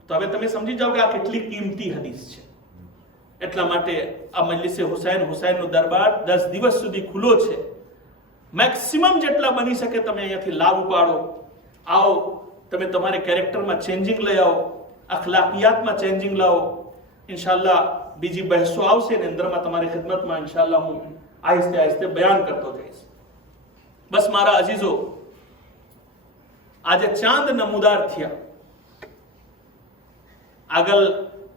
તો હવે તમે સમજી જાઓ કે આ કેટલી કિંમતી હદીસ છે. એટલા માટે આ મજલિસે હુસૈનનો દરબાર 10 દિવસ સુધી ખુલ્લો છે. મેક્સિમમ જેટલા બની શકે તમે અહીંયાથી લાભ ઉપાડો. આવો, તમે તમારે કેરેક્ટરમાં ચેન્જિંગ લઈ આવો, અખલાકિયાતમાં ચેન્જિંગ લાવો. ઇન્શાઅલ્લાહ બીજી બહેસો આવશે ને અંદરમાં તમારી ખિદમતમાં ઇન્શાઅલ્લાહ હું આહિસ્તે આહિસ્તે બયાન કરતો જઈશ. બસ મારા અજીઝો, આજે ચાંદ નમૂદાર થયા. આગળ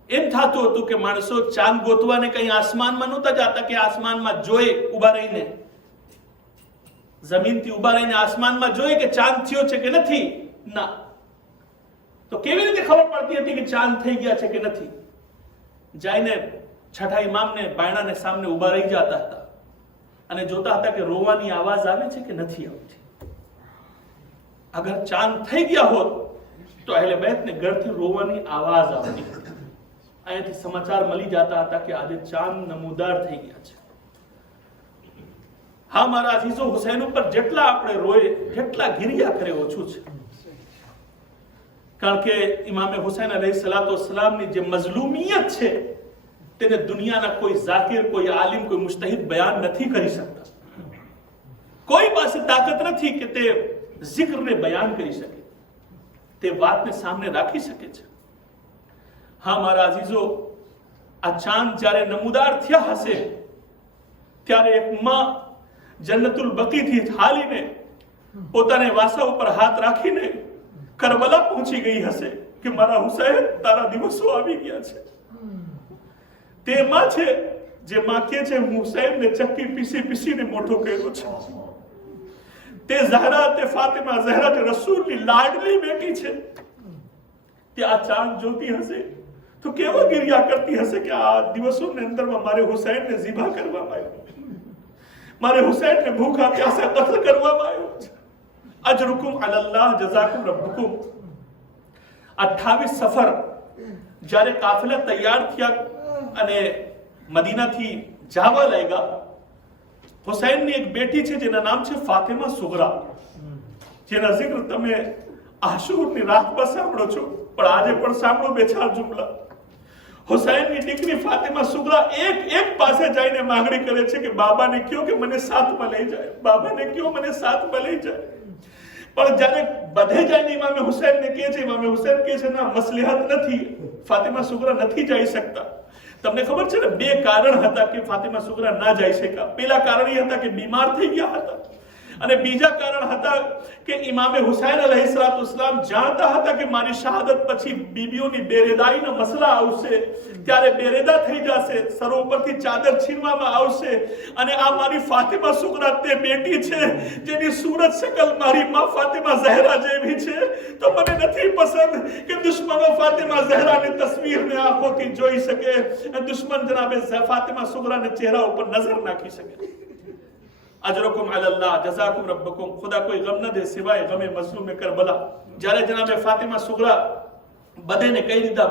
એમ થતું હતું કે માણસો ચાંદ ગોતવાને કઈ આસમાનમાં નહોતા જતા કે આસમાનમાં જોઈ ઉભા રહીને, જમીનથી ઉભા રહીને આસમાનમાં જોઈ કે ચાંદ થયો છે કે નથી. ના, તો કેવી રીતે ખબર પડતી હતી કે ચાંદ થઈ ગયા છે કે નથી? જઈને છઠ્ઠા ઇમામને બાયણાને સામે ઉભા રહી જતા હતા અને જોતા હતા કે રોવાની આવાજ આવે છે કે નથી આવતી. અગર ચાંદ થઈ ગયા હોત તો અહલે બાયતને ઘરથી રોવાની આવાજ આવતી હતી. અહીંયાથી સમાચાર મળી જતા હતા કે આજે ચાંદ નમૂદાર થઈ ગયા છે. હા મારા અઝીઝો, હુસૈન ઉપર જેટલા આપણે રોય જેટલા ગિરિયા કરે ઓછું છે. કારણ કે ઇમામે હુસૈન अलैहिस्सलाम જે મઝલૂમિયત છે તેને દુનિયાના કોઈ ઝાકિર, કોઈ આલિમ, કોઈ મુજતહિદ બયાન નથી કરી શકતા. કોઈ પાસે તાકાત નથી કે તે જિક્રને બયાન કરી શકે, તે વાતને સામે રાખી શકે છે. હા મારા અઝીઝો, આ ચાંદ જ્યારે નમૂદાર થયા હશે ત્યારે એક માં જન્નતુલ બકીથી હાલીને પોતાને વાસા ઉપર હાથ રાખીને કરબલા પહોંચી ગઈ હશે કે મારા હુસૈન, તારા દિવસો આવી ગયા છે. તે માં છે જે માં કહે છે હું હુસૈનને ચક્કી પીસીને મોટો કર્યો છે. તે ઝહરા, તે ફાતિમા ઝહરા, તે રસૂલની લાડલી બેટી છે. તે આ ચાંદ જોતી હશે તો કેવા ગિરિયા કરતી હશે કે આ દિવસોની અંદરમાં મારે હુસૈનને ઝિબા કરવામાં આવ્યો, મારે હુસૈનને ભૂખા પ્યાસે કત્લ કરવામાં આવ્યો છે. અજરુકુમ અલલ્લાહ જઝાકુમ રબ્બુકુમ. 28 સફર જ્યારે કાફિલા તૈયાર થયા અને મદીનાથી જવા લાગ્યા, હુસૈનની એક બેટી છે જેના નામ છે ફાતિમા સુગરા, જેના જિક્ર તમે આશુરની રાત પર સાંભળો છો, પણ આજે પણ સાંભળો બે ચાર જુમલા. હુસૈનની દીકરી ફાતિમા સુગરા એક પાસે જઈને માંગણી કરે છે કે બાબાને કહો કે મને સાથમાં લઈ જાય, બાબાને કહો મને સાથમાં લઈ જાય. પણ જ્યારે બધે જઈને ઇમામે હુસૈનને કહે છે, ઇમામે હુસૈન કહે છે ના, મસલહત નથી, ફાતિમા સુગરા નથી જઈ શકતા. તમને ખબર છે ને, બે કારણ હતા કે ફાતિમા સુગરા ના જઈ શક્યા. પહેલા કારણ એ હતા કે બીમાર થઈ ગયા હતા, અને બીજા કારણ હતા કે ઇમામે હુસૈન અલૈહિસ્સલામ જાણતા હતા કે મારી શહાદત પછી બીબીઓની બેરેદાઈનો મસલા આવશે, ત્યારે બેરેદા થઈ જશે, સરો ઉપરથી ચાદર છીનવામાં આવશે, અને આ મારી ફાતિમા સુગરા તે બેટી છે જેની સુરત શકલ મારી માં ફાતિમા ઝહરા જેવી છે. તો મને નથી પસંદ કે દુશ્મનો ફાતિમા ઝહરાની તસવીરને આંખોથી જોઈ શકે, દુશ્મન જનાબે ફાતિમા સુગરાને ચહેરા ઉપર નજર નાખી શકે. અજરકુમ અલલ્લાહ જઝાકુમ રબ્બુકુમ. ખુદા કોઈ ગમ ન દે સિવાય ગમે મઝલૂમ કરબલા. જ્યારે જનાબે ફાતિમા સુગરા બધેને કહી દીધા,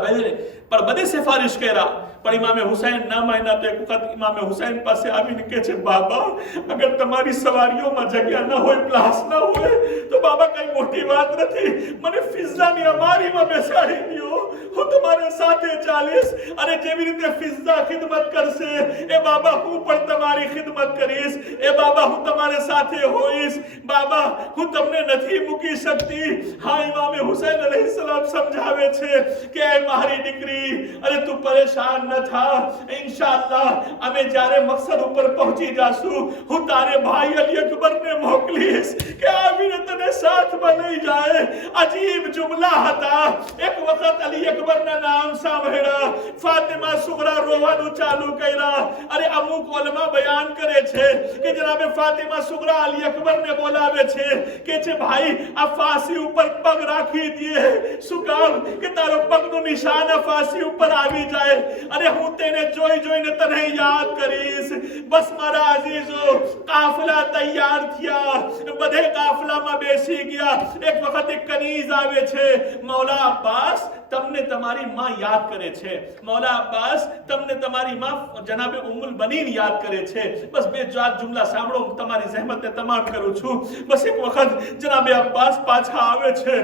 પણ બધે સિફારિશ કર્યા, પણ ઇમામે હુસૈન ના માન્યા. તો એક વખત ઇમામે હુસૈન પાસે આવીને કહે છે, બાબા અગર તમારી સવારીઓમાં જગ્યા ન હોય, પ્લાસ ન હોય, તો બાબા કઈ મોટી વાત નથી, મને ફિઝાની અમારીમાં બેસાડી દો, હું તમારી સાથે ચાલીશ, અને જેવી રીતે ફિઝા ખિદમત કરશે એ બાબા હું પણ તમારી ખિદમત કરીશ, એ બાબા હું તમારી સાથે હોઈશ, બાબા હું તમને નથી મૂકી શકતી. હા, ઇમામે હુસૈન અલૈહિસ્સલામ સમજાવે છે કે મારી દીકરી, અરે તું પરેશાન ન થા, ઇન્શાઅલ્લાહ અમે જ્યારે મકસદ ઉપર પહોંચી જાશું, હું તારે ભાઈ અલી અકબરને મોકલીશ કે આવીને તને સાથમાં લઈ જાય. અજીબ જુમલા હતા. એક વખત અલી અકબરના નામ સાંભળ્યા, ફાતિમા સુગરા રોવાનું ચાલુ કર્યા. અરે અમુક ઉલમા બયાન કરે છે કે જનાબે ફાતિમા સુગરા અલી અકબરને બોલાવે છે, કે છે ભાઈ આ ફાંસી ઉપર પગ રાખી દે. શું કામ? કે તારો પગનું નિશાન ફાંસી ઉપર આવી જાય, અને હું તેને જોઈને તને યાદ કરીશ. બસ મારા અઝીઝો, કાફલા તૈયાર થયા, બધે કાફલામાં બેસી ગયા. એક વખત એક કનીઝ આવે છે, મૌલા અબ્બાસ તમને તમારી માં યાદ કરે છે, મૌલા અબ્બાસ તમને તમારી માં જનાબે ઉમ્મુલ બનીન યાદ કરે છે. બસ બે ચાર જુમલા સાંભળો, તમારી જહેમતને તમામ કરું છું. બસ એક વખત જનાબે અબ્બાસ પાછા આવે છે.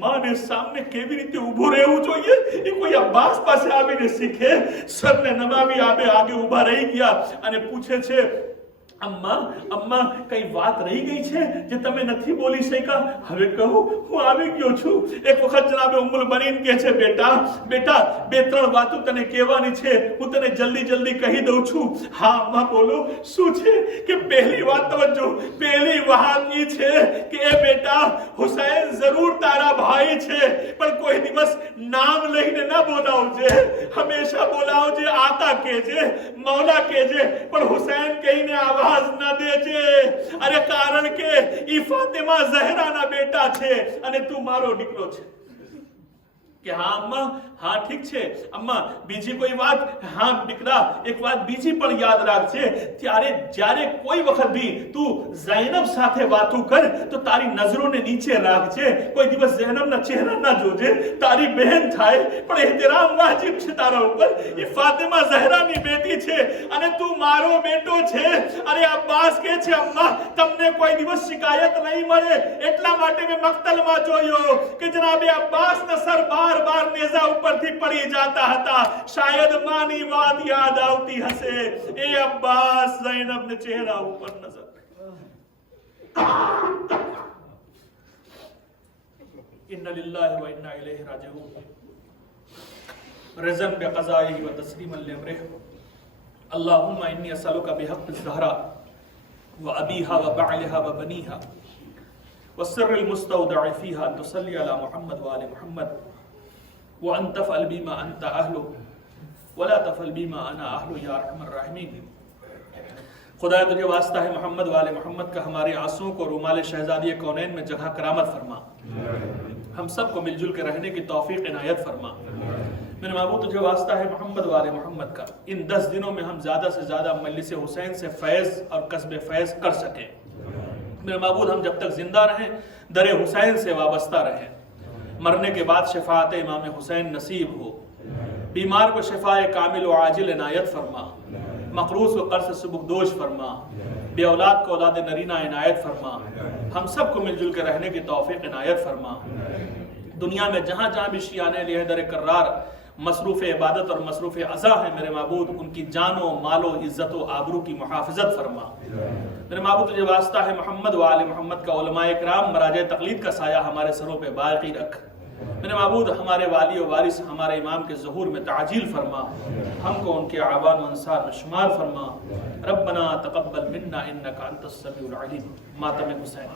માને સામે કેવી રીતે ઊભું રહેવું જોઈએ એ કોઈ અબ્બાસ પાસે આવીને શીખે. સરને નમાવી આગે ઊભા રહી ગયા અને પૂછે છે, અમ્મા કઈ વાત રહી ગઈ છે જે તમે નથી બોલી શક્યા? હવે કહું, હું આવી ગયો છું. એક વખત જનાબે ઉમ્મુલ બનીન કહે છે, બેટા બે ત્રણ વાતો તને કહેવાની છે, હું તને જલ્દી કહી દઉં છું. હા અમ્મા બોલો, શું છે? કે પહેલી વાત તવજ્જો, પહેલી વાત એ છે કે એ બેટા હુસૈન જરૂર તારા ભાઈ છે, પણ કોઈ દિવસ નામ લઈને ના બોલાવજે, હંમેશા બોલાવજે આકા કહેજે, મૌલા કહેજે, પણ હુસૈન કહીને આવા ન દેજે. અરે કારણ કે ઈ ફાતિમા ઝહરાના બેટા છે અને તું મારો દીકરો છે. કે હા અમ્મા, હા ઠીક છે અમ્મા, બીજી કોઈ વાત? હા દીકરા, એક વાત બીજી પણ યાદ રાખજે, જ્યારે કોઈ વખત ભી તું ઝૈનબ સાથે વાતો કર તો તારી નજરોને નીચે રાખજે, કોઈ દિવસ ઝૈનબના ચહેરા ના જોજે. તારી બહેન થાય પણ એહતરામ વાજિબ છે તારા ઉપર. એ ફાતિમા ઝહરાની બેટી છે અને તું મારો બેટો છે. અરે અબ્બાસ કહે છે, અમ્મા તમને કોઈ દિવસ શિકાયત નહીં મળે, એટલા માટે મેં મક્તલમાં જોયો કે જનાબે અબ્બાસના સર બાર નેઝા ઉપરથી પડી જાતા હતા. શાયદ માની વાત યાદ આવતી હશે. એ અબ્બાસ ઝૈનબને ચહેરા ઉપર નજર. ઇન્ના લિલ્લાહિ વ ઇન્ના ઇલૈહિ રાજીઉન. રઝન બિक़ઝાઇહી વ તસ્લીમન લિઅમ્રિહ. અલ્લાहुम्मा इन्नी असअलुका बिहक़्क़ि ज़हरा व अबीहा व बअलिहा व बनीहा व सिर्रिल मुस्तौदअ फ़ीहा तुसल्ली अला मुहम्मद व आलि मुहम्मद व अन तफ़अल बीमा अंता अहलु वला तफ़अल बीमा अना अहलु या अरहमर राहिमीन. खुदा तुझे वास्ता है मोहम्मद वाले मोहम्मद का हमारे आंसुओं को रुमाल शहजादी कौनैन में जगह करामत फरमा. हम सब को मिलजुल के रहने की तौफीक इनायत फरमा. मेरे महबूब तुझे वास्ता है मोहम्मद वाले मोहम्मद का, इन 10 दिनों में हम ज़्यादा से ज़्यादा मजलिस हुसैन से फैज़ और कस्बे फैज़ कर सकें. मेरे महबूब हम जब तक जिंदा रहें दर हुसैन से वाबस्ता रहें, मरने के बाद शफाअत इमाम हुसैन नसीब हो. बीमार को शफाए कामिल व आजिल इनायत फरमा. मकरूस व कर्ज सुबुकदोश फरमा. बे औलाद को औलाद नरीना इनायत फरमा. हम सब को मिलजुल कर रहने की तौफीक इनायत फरमा. दुनिया में जहाँ जहाँ भी शियाने लिहदर करार مصروف عبادت اور مصروف عزا ہیں میرے معبود، ان کی جان و مال و عزت و آبرو کی محافظت فرما۔ میرے معبود تجھے واسطہ ہے محمد و آل محمد کا، علماء اکرام مراجع تقلید کا سایہ ہمارے سروں پہ باقی رکھ۔ میرے معبود ہمارے والی و وارث ہمارے امام کے ظہور میں تعجیل فرما، ہم کو ان کے اعوان و انصار میں شمار فرما۔ ربنا تقبل منا انک انت السمیع العلیم۔ ماتم حسین۔